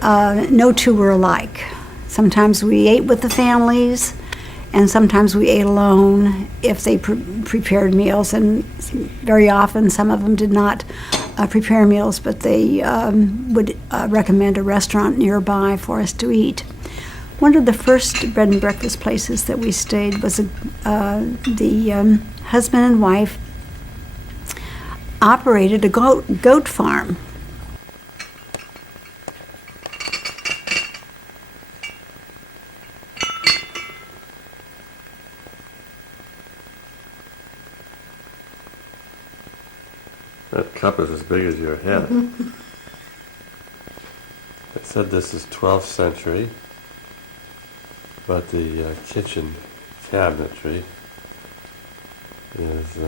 No two were alike. Sometimes we ate with the families, and sometimes we ate alone if they prepared meals, and very often some of them did not prepare meals, but they would recommend a restaurant nearby for us to eat. One of the first bed and breakfast places that we stayed was the husband and wife operated a goat farm. That cup is as big as your head. It said this is 12th century, but the kitchen cabinetry is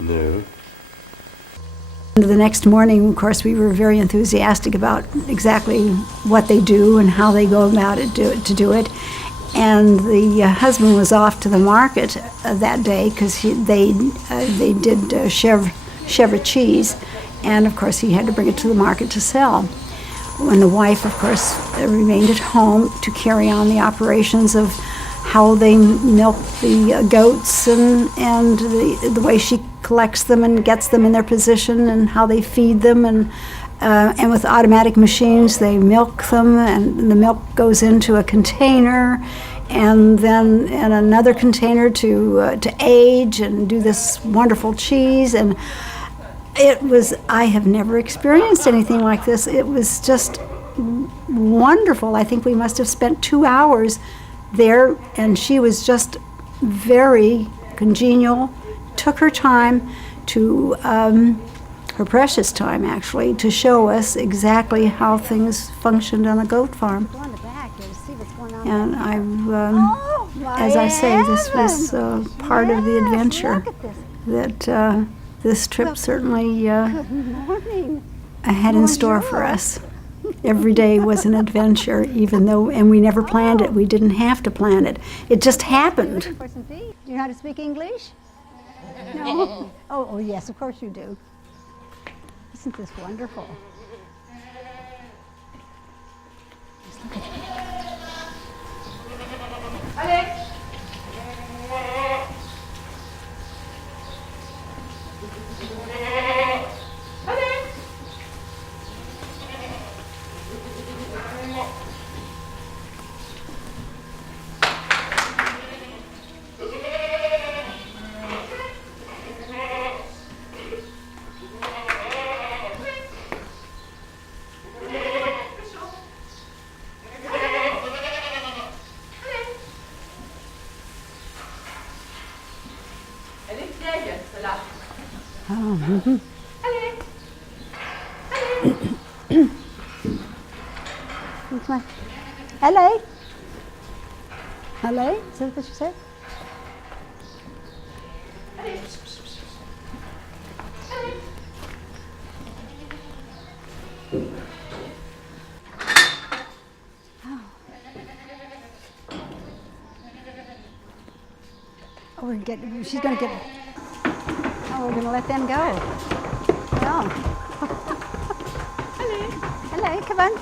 new. The next morning, of course, we were very enthusiastic about exactly what they do and how they go about it to do it. And the husband was off to the market that day because they did chèvre cheese, and of course he had to bring it to the market to sell. when the wife, of course, remained at home to carry on the operations of how they milk the goats and the way she collects them and gets them in their position and how they feed them and with automatic machines they milk them and the milk goes into a container and then in another container to age and do this wonderful cheese. And I have never experienced anything like this. It was just wonderful. I think we must have spent 2 hours there, and she was just very congenial, took her time to, her precious time actually, to show us exactly how things functioned on a goat farm. And as I say, this was part of the adventure that this trip certainly had in store for us. Every day was an adventure, and we never planned it. We didn't have to plan it. It just happened. Do you know how to speak English? No? Oh, yes, of course you do. Isn't this wonderful? Just look at that. Hello? Hello? Is that what you said? Oh, she's going to get, oh, we're going to let them go. No. Hello. Hello, come on.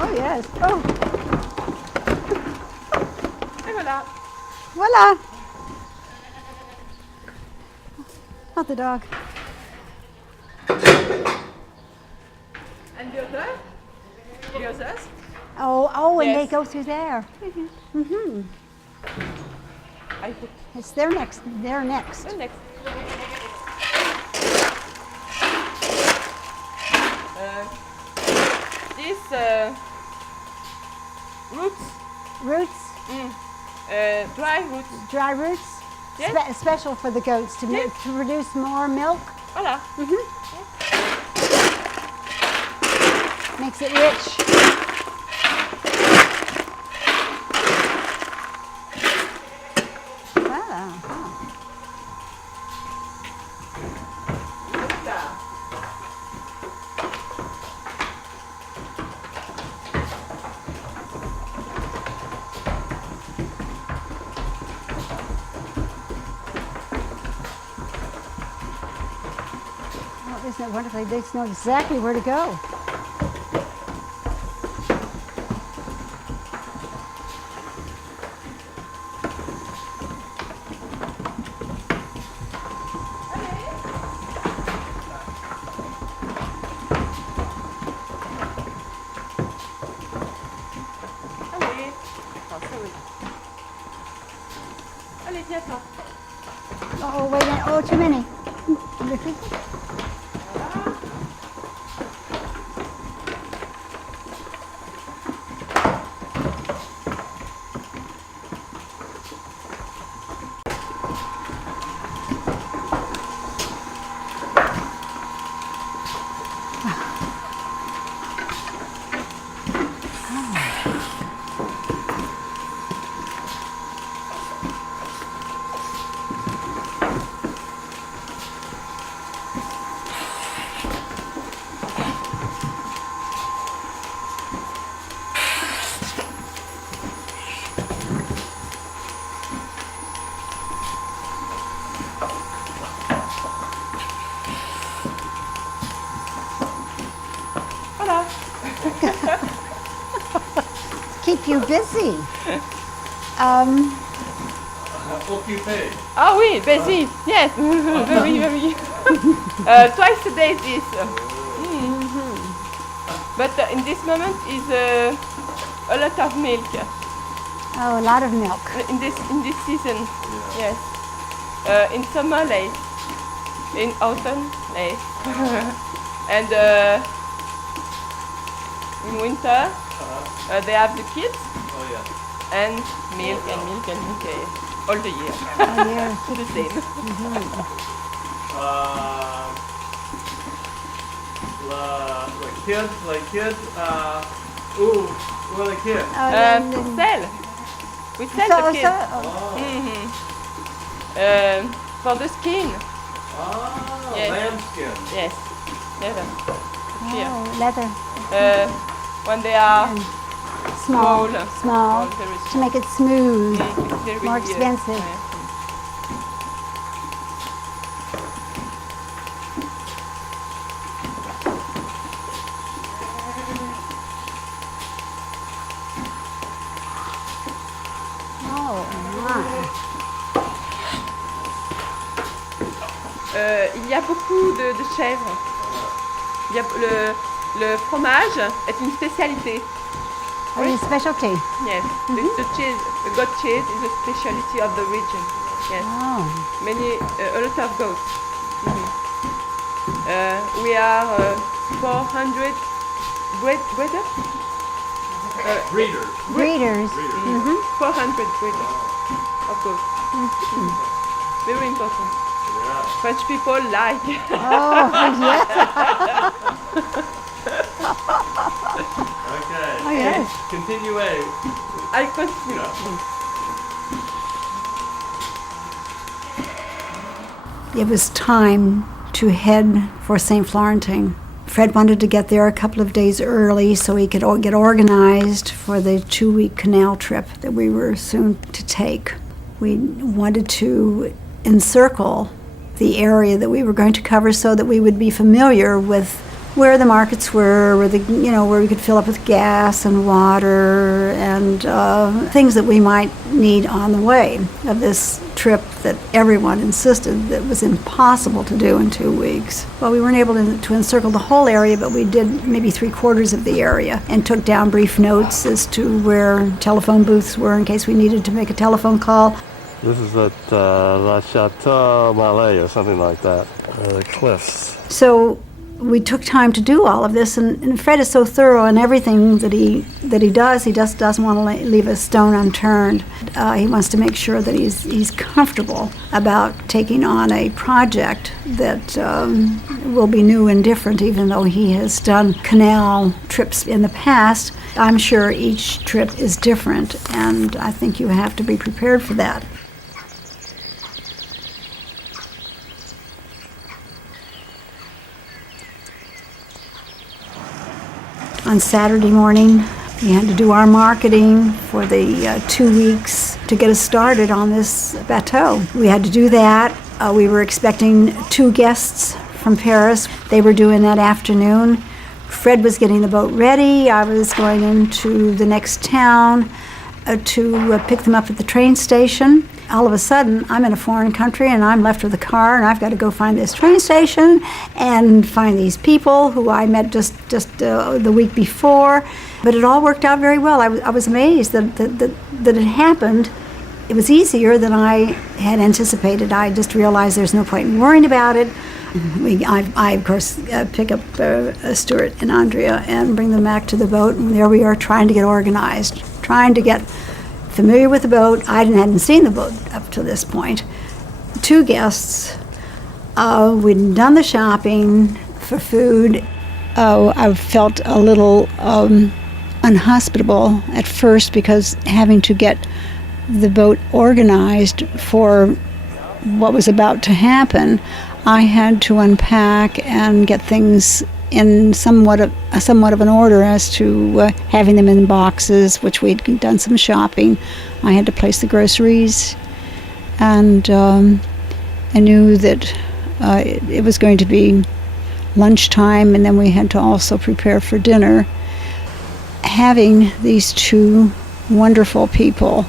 Oh yes. Oh. Et voilà. Voila. Not the dog. And the other? The others? Oh, and Yes. they go through there. Mm-hmm. I put It's their next. They're next. the next. These roots, Roots, dry roots. dry roots, Yes. special for the goats to Yes. to produce more milk. Voilà. Makes it rich. Isn't it wonderful? They just know exactly where to go. Allez. Oh, sorry. Allez, tiens-toi. Oh, wait a minute. Oh, too many. keep you busy. Occupé. Ah oui, busy. Yes, very, very. Twice a day this. But in this moment is a lot of milk. Oh, a lot of milk. In this season, yes. In summer, less. In autumn, less. And in winter, they have the kids. Oh, yeah. And milk and milk and milk all the year. Oh, yeah. The same. Like kids, ooh, what are the kids? Sell. We sell the kids. For the skin. Oh, Yes. lambskin. Yes. Leather. Here. Oh, leather. When they are Small. very To make it smooth. very, More expensive. Oh, my. Il y a beaucoup de chèvres. Il y a le fromage est une spécialité. Oh, your specialty. Yes, the cheese, the goat cheese is a specialty of the region. Yes, Oh. a lot of goats. We are 400 breeders. Breeders. Breeders. 400 breeders of goats. Very important. Yeah. French people like. Oh, yes. Okay. Oh, yes. Continue. I continue. It was time to head for St. Florentin. Fred wanted to get there a couple of days early so he could get organized for the 2-week canal trip that we were soon to take. We wanted to encircle the area that we were going to cover so that we would be familiar with where the markets were, where we could fill up with gas and water and things that we might need on the way of this trip that everyone insisted that was impossible to do in 2 weeks. Well, we weren't able to encircle the whole area, but we did maybe 3/4 of the area and took down brief notes as to where telephone booths were in case we needed to make a telephone call. This is at La Chateau Malais or something like that. The cliffs. So we took time to do all of this, and Fred is so thorough in everything that he does. He just doesn't want to leave a stone unturned. He wants to make sure that he's comfortable about taking on a project that will be new and different, even though he has done canal trips in the past. I'm sure each trip is different, and I think you have to be prepared for that. On Saturday morning, we had to do our marketing for the 2 weeks to get us started on this bateau. We had to do that. We were expecting 2 guests from Paris. They were due in that afternoon. Fred was getting the boat ready. I was going into the next town to pick them up at the train station. All of a sudden, I'm in a foreign country and I'm left with a car, and I've got to go find this train station and find these people who I met just the week before. But it all worked out very well. I was amazed that it happened. It was easier than I had anticipated. I just realized there's no point in worrying about it. I of course, pick up Stuart and Andrea and bring them back to the boat, and there we are trying to get organized, trying to get familiar with the boat. I hadn't seen the boat up to this point. 2 guests. We'd done the shopping for food. I felt a little unhospitable at first because having to get the boat organized for what was about to happen, I had to unpack and get things in somewhat of an order as to having them in boxes, which we'd done some shopping. I had to place the groceries, and I knew that it was going to be lunchtime, and then we had to also prepare for dinner. having these two wonderful people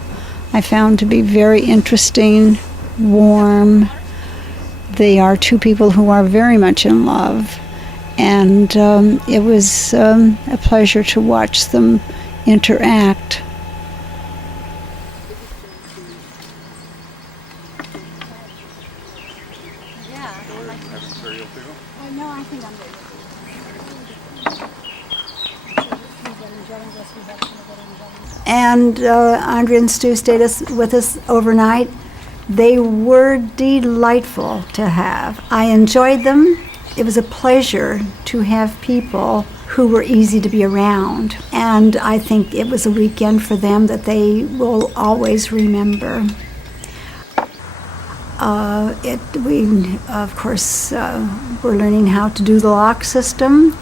I found to be very interesting, warm. They are two people who are very much in love, and it was a pleasure to watch them interact. And Andrea and Stu stayed with us overnight. They were delightful to have. I enjoyed them. It was a pleasure to have people who were easy to be around. And I think it was a weekend for them that they will always remember. We, of course, were learning how to do the lock system.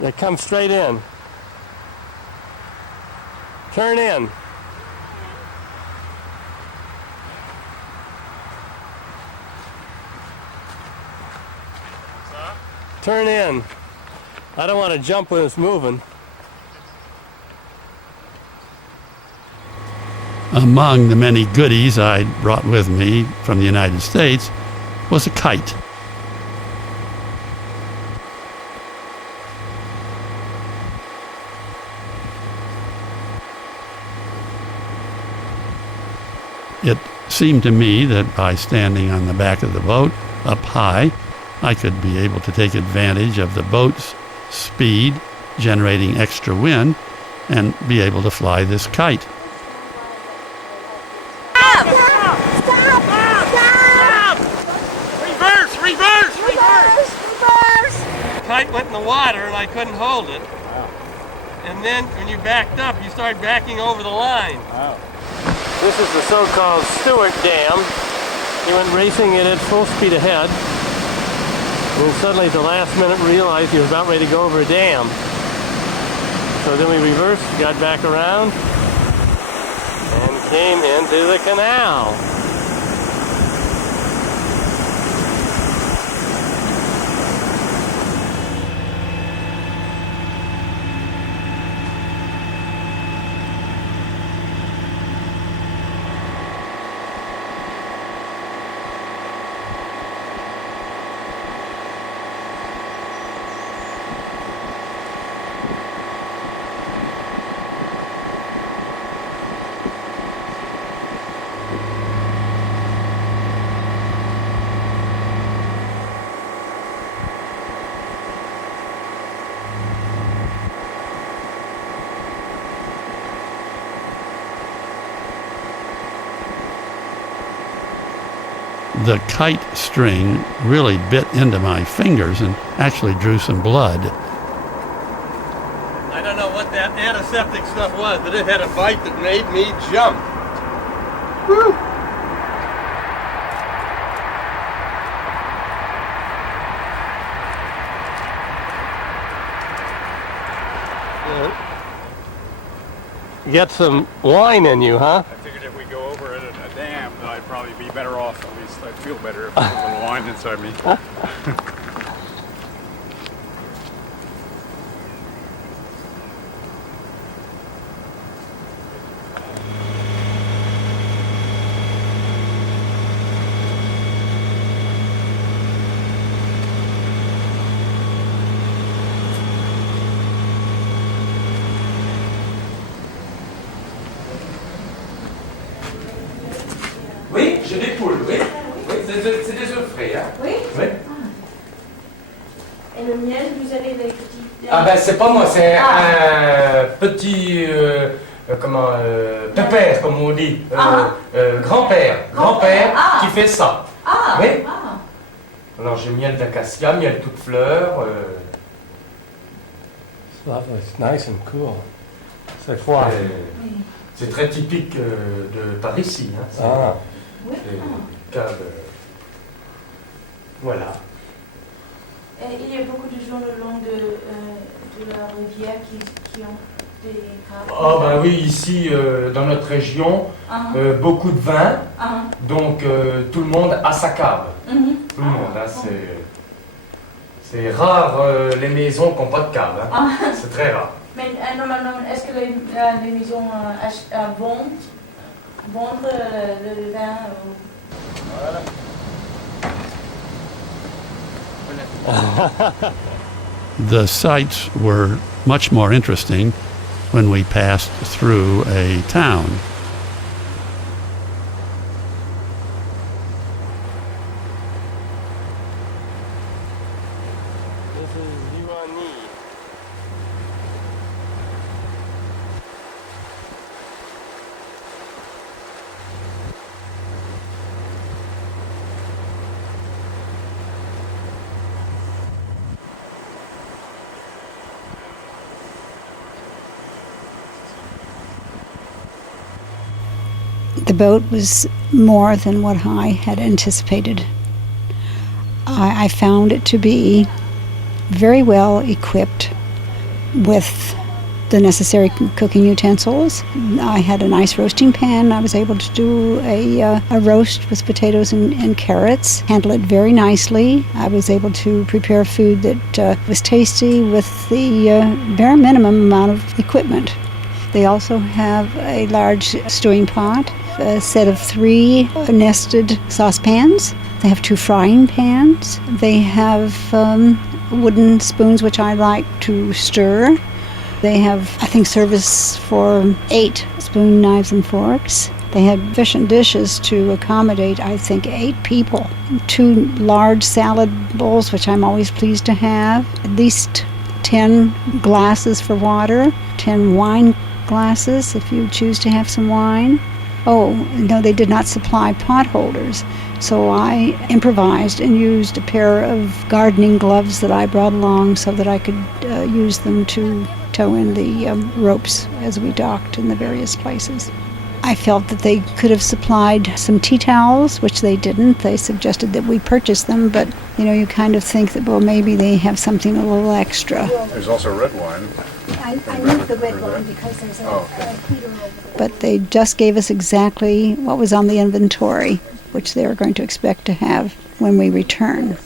Yeah, come straight in. Turn in. Turn in. I don't want to jump when it's moving. Among the many goodies I brought with me from the United States was a kite. It seemed to me that by standing on the back of the boat up high, I could be able to take advantage of the boat's speed, generating extra wind, and be able to fly this kite. Stop! Reverse! The kite went in the water and I couldn't hold it. And then when you backed up, you started backing over the line. This is the so-called Stewart Dam. He went racing it at full speed ahead. And then suddenly at the last minute realized he was about ready to go over a dam. So then we reversed, got back around, and came into the canal. The kite string really bit into my fingers and actually drew some blood. I don't know what that antiseptic stuff was, but it had a bite that made me jump. Woo! Get some wine in you, huh? I figured if we go over it at a dam, that I'd probably be better off. At least I'd feel better if there's a little wine inside me. Oui, j'ai des poules, oui. Oui, c'est des œufs frais, hein. Oui. Oui. Et le miel, vous avez des petits... Ah ben c'est pas moi, c'est un petit, pépère, comme on dit. Grand-père qui fait ça. Ah. Oui. Alors j'ai miel d'acacia, miel toute fleur. It's lovely. It's nice and cool. C'est froid. C'est très typique de par ici. Hein. Ah. Oui. Cave. Voilà. Et il y a beaucoup de gens le long de la rivière qui ont des caves. Ah ben oui, ici dans notre région, beaucoup de vin, donc tout le monde a sa cave. Tout le monde, hein, c'est rare les maisons qui n'ont pas de cave, hein. C'est très rare. Mais normalement, est-ce que les maisons vendent le vin Voilà. The sights were much more interesting when we passed through a town. This is Yuani. The boat was more than what I had anticipated. I found it to be very well equipped with the necessary cooking utensils. I had a nice roasting pan. I was able to do a roast with potatoes and carrots, handle it very nicely. I was able to prepare food that was tasty with the bare minimum amount of equipment. They also have a large stewing pot, a set of 3 nested saucepans. They have 2 frying pans. They have wooden spoons, which I like to stir. They have, I think, service for 8 spoon, knives, and forks. They had efficient dishes to accommodate, I think, 8 people. 2 large salad bowls, which I'm always pleased to have. At least 10 glasses for water, 10 wine glasses if you choose to have some wine. Oh, no, they did not supply pot holders. So I improvised and used a pair of gardening gloves that I brought along so that I could use them to tow in the ropes as we docked in the various places. I felt that they could have supplied some tea towels, which they didn't. They suggested that we purchase them, but you kind of think that, well, maybe they have something a little extra. There's also red wine. I need the red wine because there's a heater over there. But they just gave us exactly what was on the inventory, which they are going to expect to have when we return.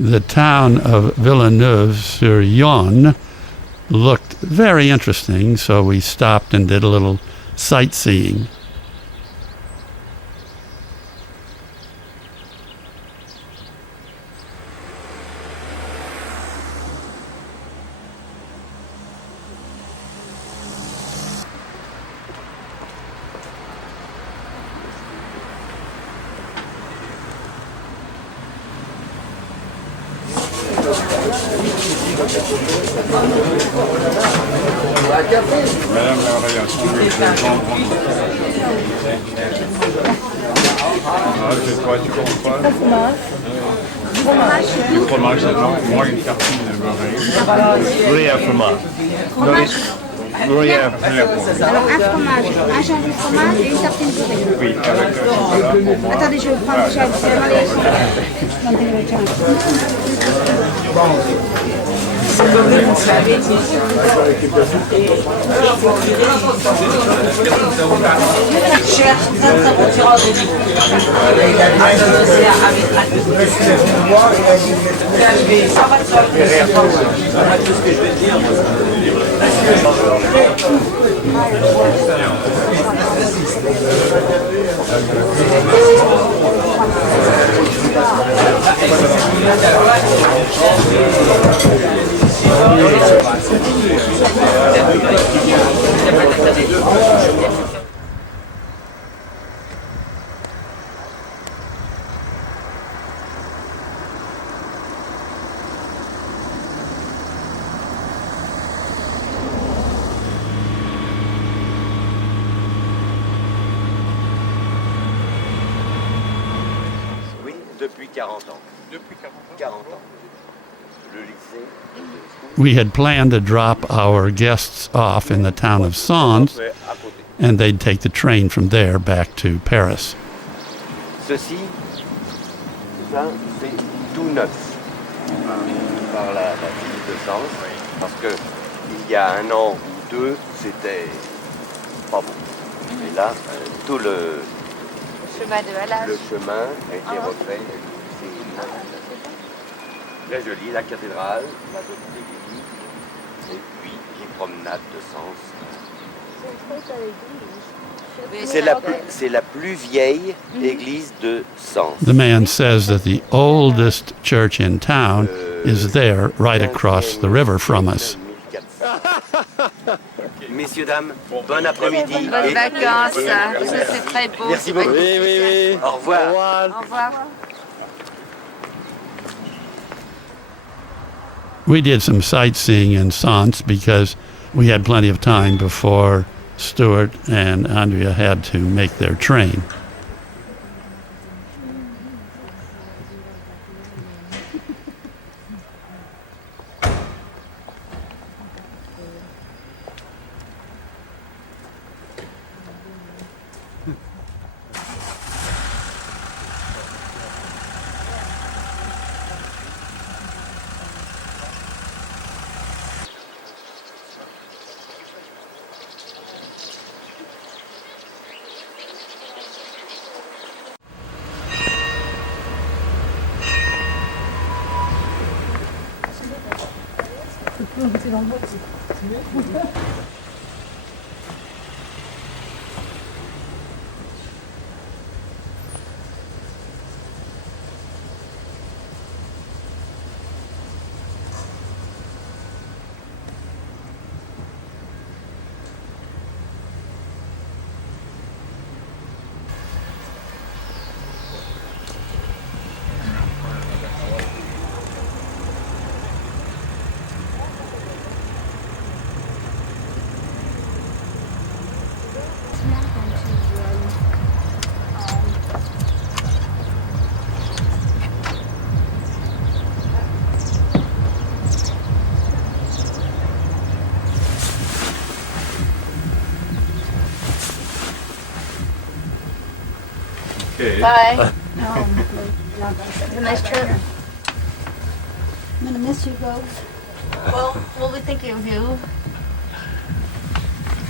The town of Villeneuve-sur-Yonne looked very interesting, so we stopped and did a little sightseeing. Madame la relation avec les gens. C'est quoi, tu comprends pas? Du fromage, c'est non. Moi, une tartine de beurre. Really have fromage. Oui, après pour Alors un fromage, un jambon fromage et une tartine beurrée. Oui, avec le chocolat pour moi. Attendez, je vais prendre déjà Oui, depuis 40 ans. Depuis 40 ans. 40 ans. Le lycée. We had planned to drop our guests off in the town of Sens, and they'd take the train from there back to Paris. Ceci, ça, c'est tout neuf par la ville de Sens, parce que il y a un an ou deux, c'était pas bon. Et là, tout le Chemin de halage. le chemin a été refait. C'est très joli, la cathédrale, la petite église, et puis les promenades de Sens. C'est la plus vieille église de Sens. The man says that the oldest church in town is there, right across the river from us. Messieurs, dames, bon après-midi. Bonnes vacances, c'est très beau. Merci beaucoup. Oui. Au revoir. Au revoir. We did some sightseeing in Sens because we had plenty of time before Stuart and Andrea had to make their train. Okay. Bye. No, It's a nice trip. I'm gonna miss you both. Well, we'll be thinking of you.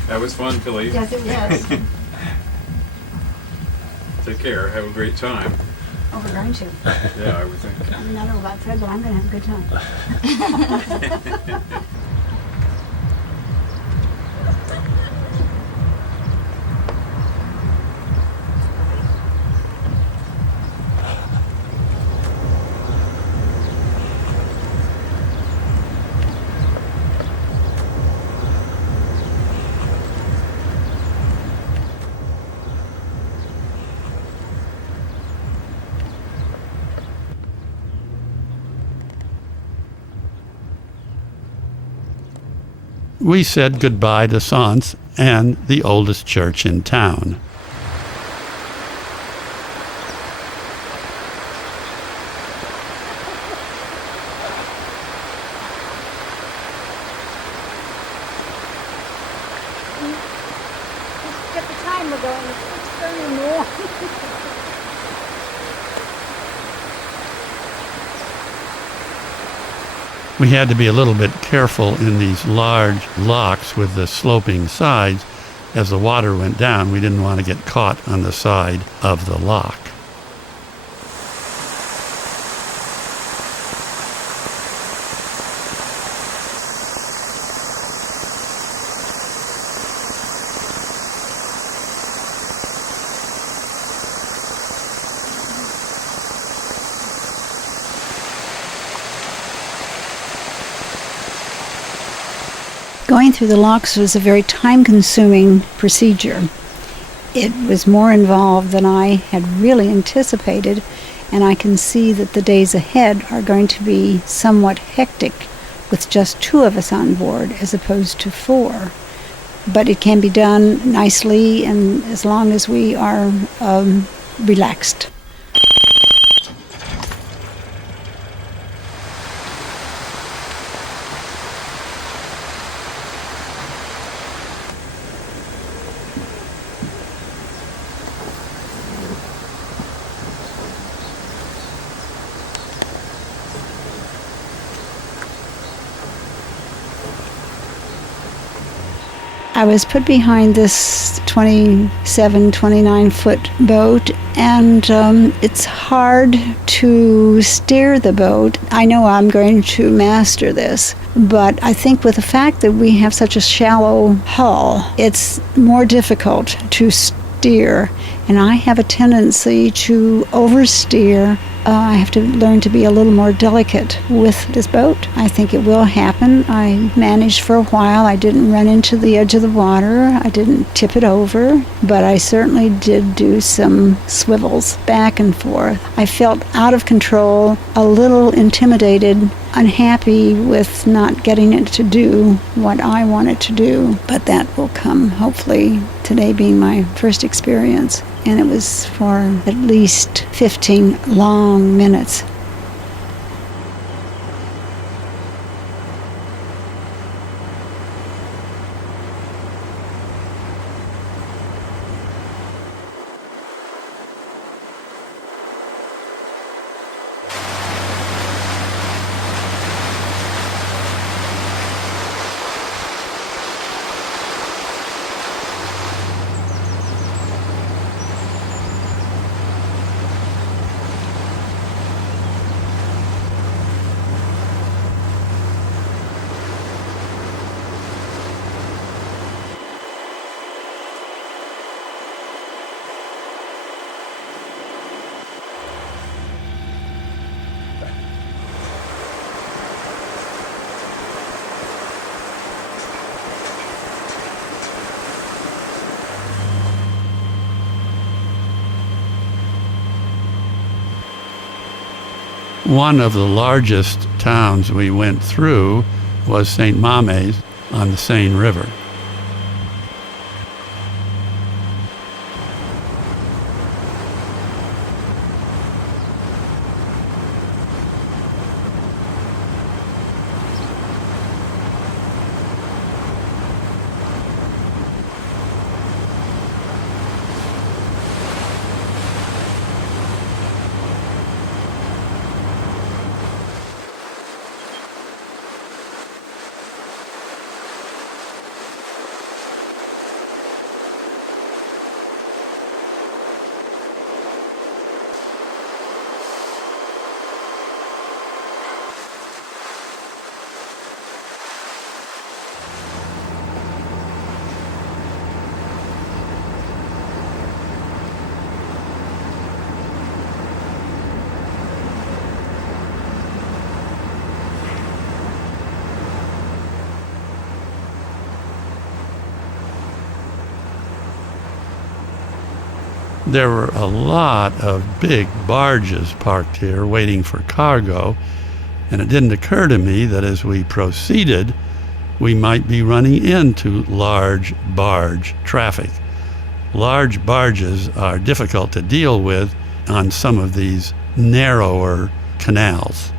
That was fun, Philly. Yes, it was. Take care. Have a great time. Oh, we're going to. Yeah, I would think. I mean, I don't know about Fred, but I'm gonna have a good time. We said goodbye to Sens and the oldest church in town. camera going, it's very more. We had to be a little bit careful in these large locks with the sloping sides. As the water went down, we didn't want to get caught on the side of the lock. Going through the locks was a very time-consuming procedure. It was more involved than I had really anticipated, and I can see that the days ahead are going to be somewhat hectic with just 2 of us on board as opposed to 4. But it can be done nicely, and as long as we are relaxed. I was put behind this 27, 29-foot boat, and it's hard to steer the boat. I know I'm going to master this, but I think with the fact that we have such a shallow hull, it's more difficult to steer, and I have a tendency to oversteer. I have to learn to be a little more delicate with this boat. I think it will happen. I managed for a while. I didn't run into the edge of the water. I didn't tip it over, but I certainly did do some swivels back and forth. I felt out of control, a little intimidated, unhappy with not getting it to do what I wanted to do, but that will come, hopefully, today being my first experience. And it was for at least 15 long minutes. One of the largest towns we went through was St. Mames on the Seine River. There were a lot of big barges parked here waiting for cargo, and it didn't occur to me that as we proceeded, we might be running into large barge traffic. Large barges are difficult to deal with on some of these narrower canals.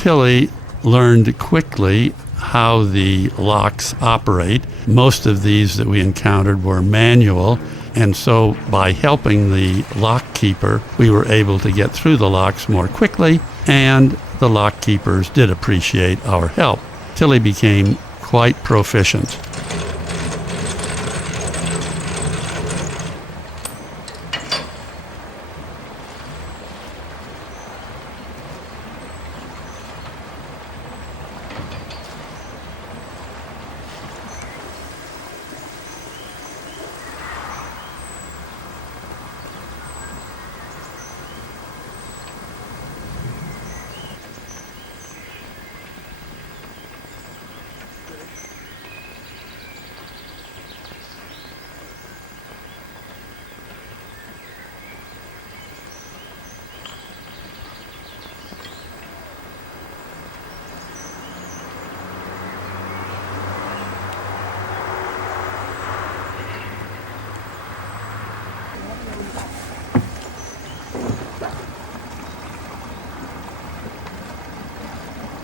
Tilly learned quickly how the locks operate. Most of these that we encountered were manual, and so by helping the lock keeper, we were able to get through the locks more quickly, and the lock keepers did appreciate our help. Tilly became quite proficient.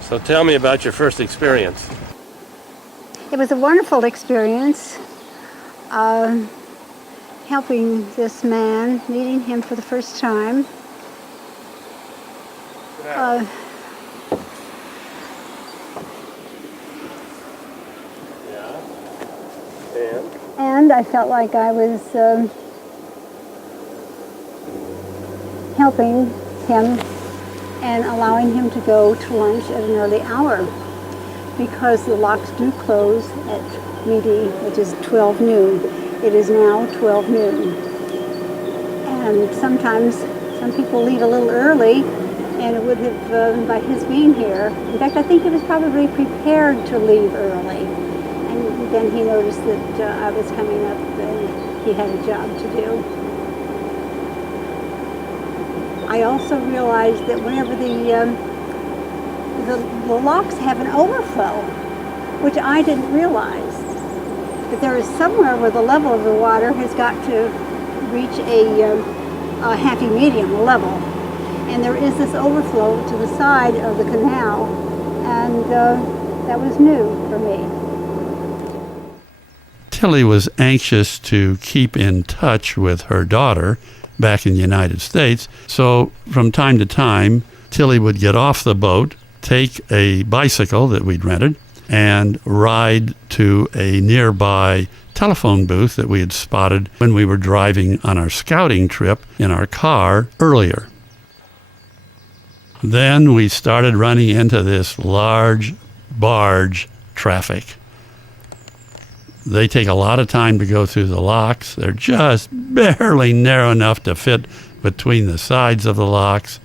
So tell me about your first experience. It was a wonderful experience, helping this man, meeting him for the first time. And I felt like I was helping him and allowing him to go to lunch at an early hour, because the locks do close at midi, which is 12 noon. It is now 12 noon. And sometimes some people leave a little early, and it would have, by his being here, in fact, I think he was probably prepared to leave early. And then he noticed that I was coming up and he had a job to do. I also realized that whenever the locks have an overflow, which I didn't realize, that there is somewhere where the level of the water has got to reach a happy medium level. And there is this overflow to the side of the canal, and that was new for me. Tilly was anxious to keep in touch with her daughter back in the United States, so from time to time, Tilly would get off the boat, take a bicycle that we'd rented, and ride to a nearby telephone booth that we had spotted when we were driving on our scouting trip in our car earlier. Then we started running into this large barge traffic. They take a lot of time to go through the locks. They're just barely narrow enough to fit between the sides of the locks,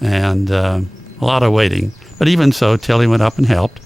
and a lot of waiting. But even so, Tilly went up and helped.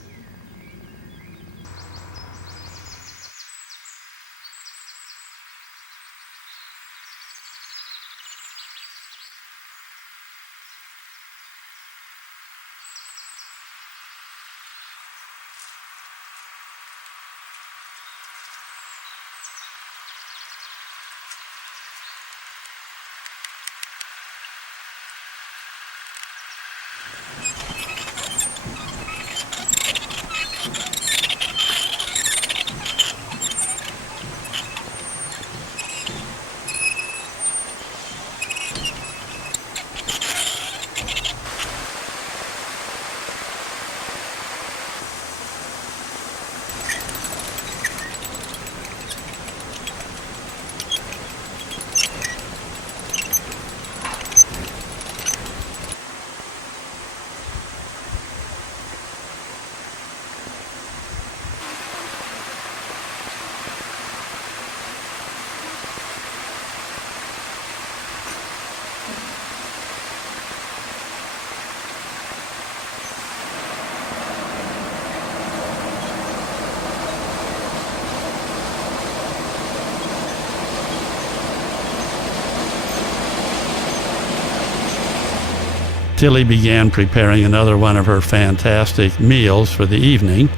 Tilly began preparing another one of her fantastic meals for the evening.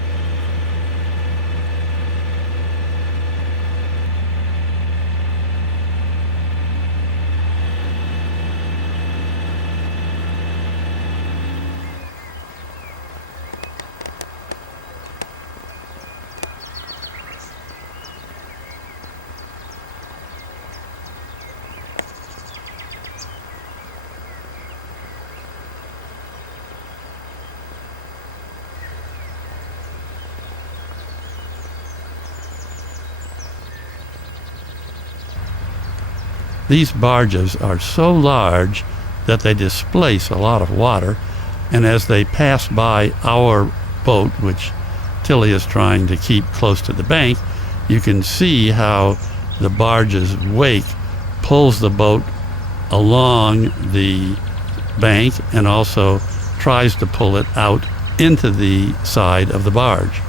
These barges are so large that they displace a lot of water, and as they pass by our boat, which Tilly is trying to keep close to the bank, you can see how the barge's wake pulls the boat along the bank and also tries to pull it out into the side of the barge.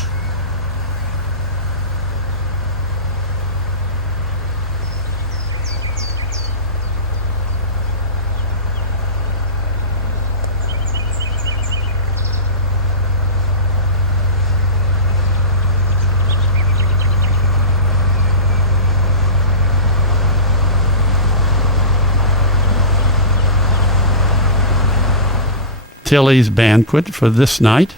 Tilly's banquet for this night.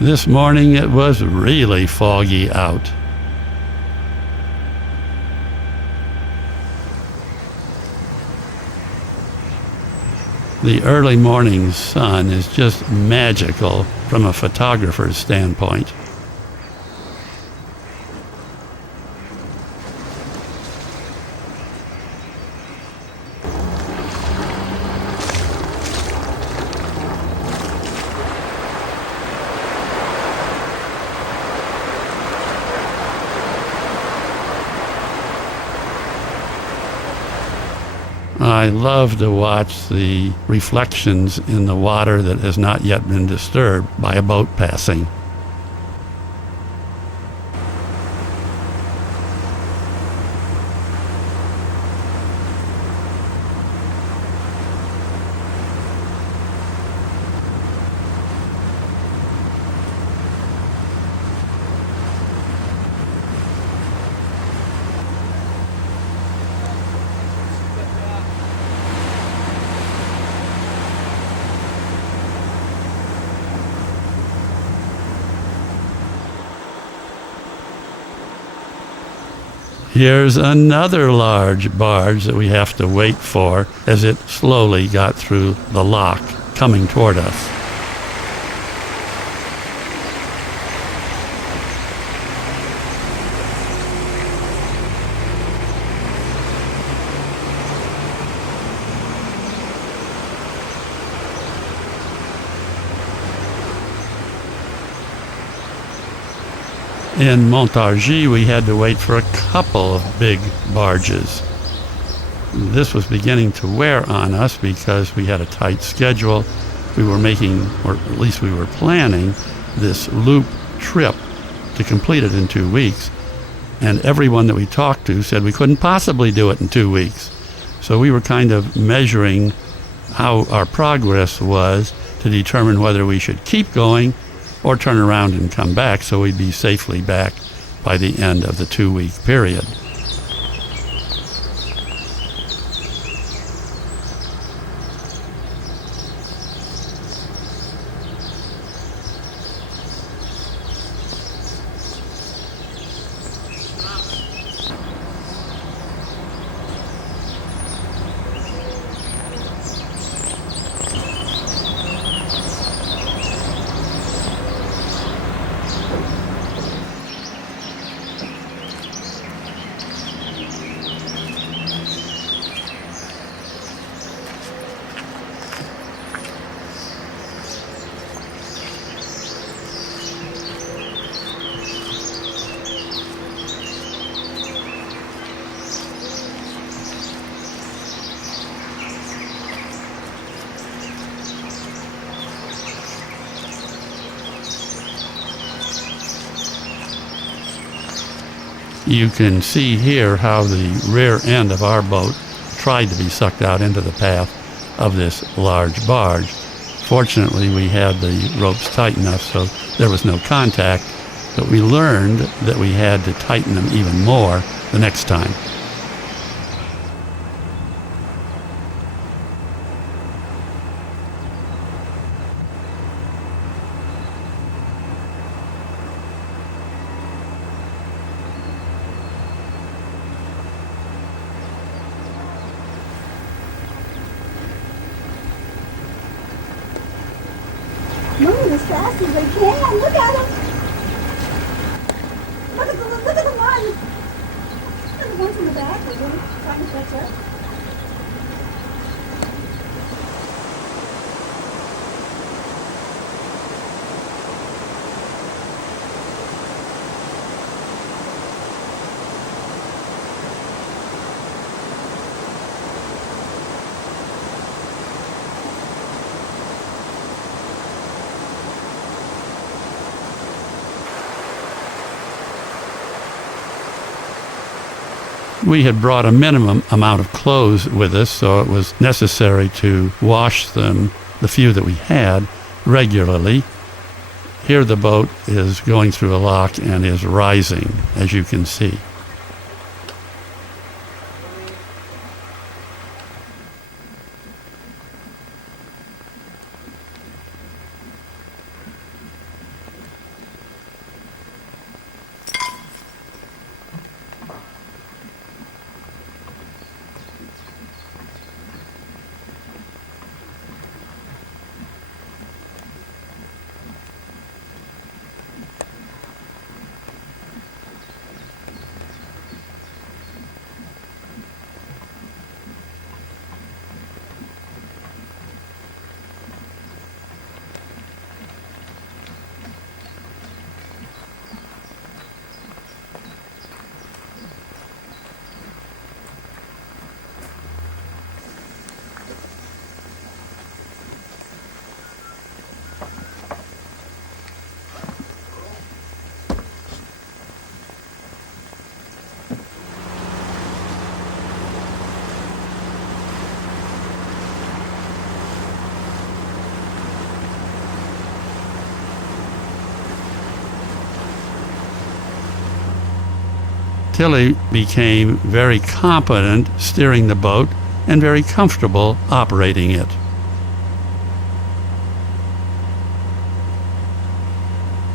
This morning it was really foggy out. The early morning sun is just magical from a photographer's standpoint. I love to watch the reflections in the water that has not yet been disturbed by a boat passing. Here's another large barge that we have to wait for as it slowly got through the lock coming toward us. In Montargis, we had to wait for a couple of big barges. This was beginning to wear on us because we had a tight schedule. We were making, or at least we were planning, this loop trip to complete it in 2 weeks. And everyone that we talked to said we couldn't possibly do it in 2 weeks. So we were kind of measuring how our progress was to determine whether we should keep going or turn around and come back so we'd be safely back by the end of the 2-week period. You can see here how the rear end of our boat tried to be sucked out into the path of this large barge. Fortunately, we had the ropes tight enough so there was no contact, but we learned that we had to tighten them even more the next time. Moving as fast fast as they can. Look at them. Look at the one. Look at the ones in the back. They're really trying to catch up. We had brought a minimum amount of clothes with us, so it was necessary to wash them, the few that we had, regularly. Here the boat is going through a lock and is rising, as you can see. Tilly became very competent steering the boat and very comfortable operating it.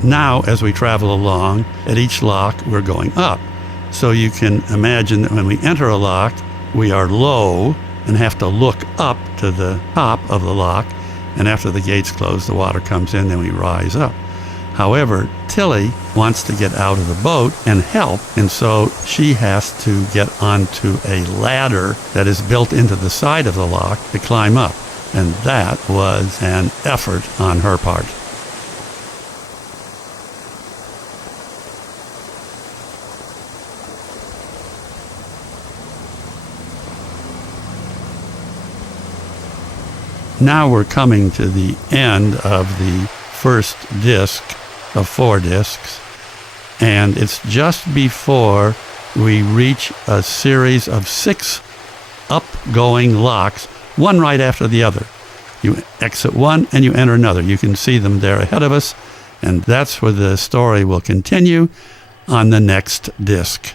Now, as we travel along, at each lock we're going up. So you can imagine that when we enter a lock, we are low and have to look up to the top of the lock, and after the gates close, the water comes in, then we rise up. However, Tilly wants to get out of the boat and help, and so she has to get onto a ladder that is built into the side of the lock to climb up, and that was an effort on her part. Now we're coming to the end of the first disc of 4 discs, and it's just before we reach a series of 6 upgoing locks, one right after the other. You exit one and you enter another. You can see them there ahead of us, and that's where the story will continue on the next disc.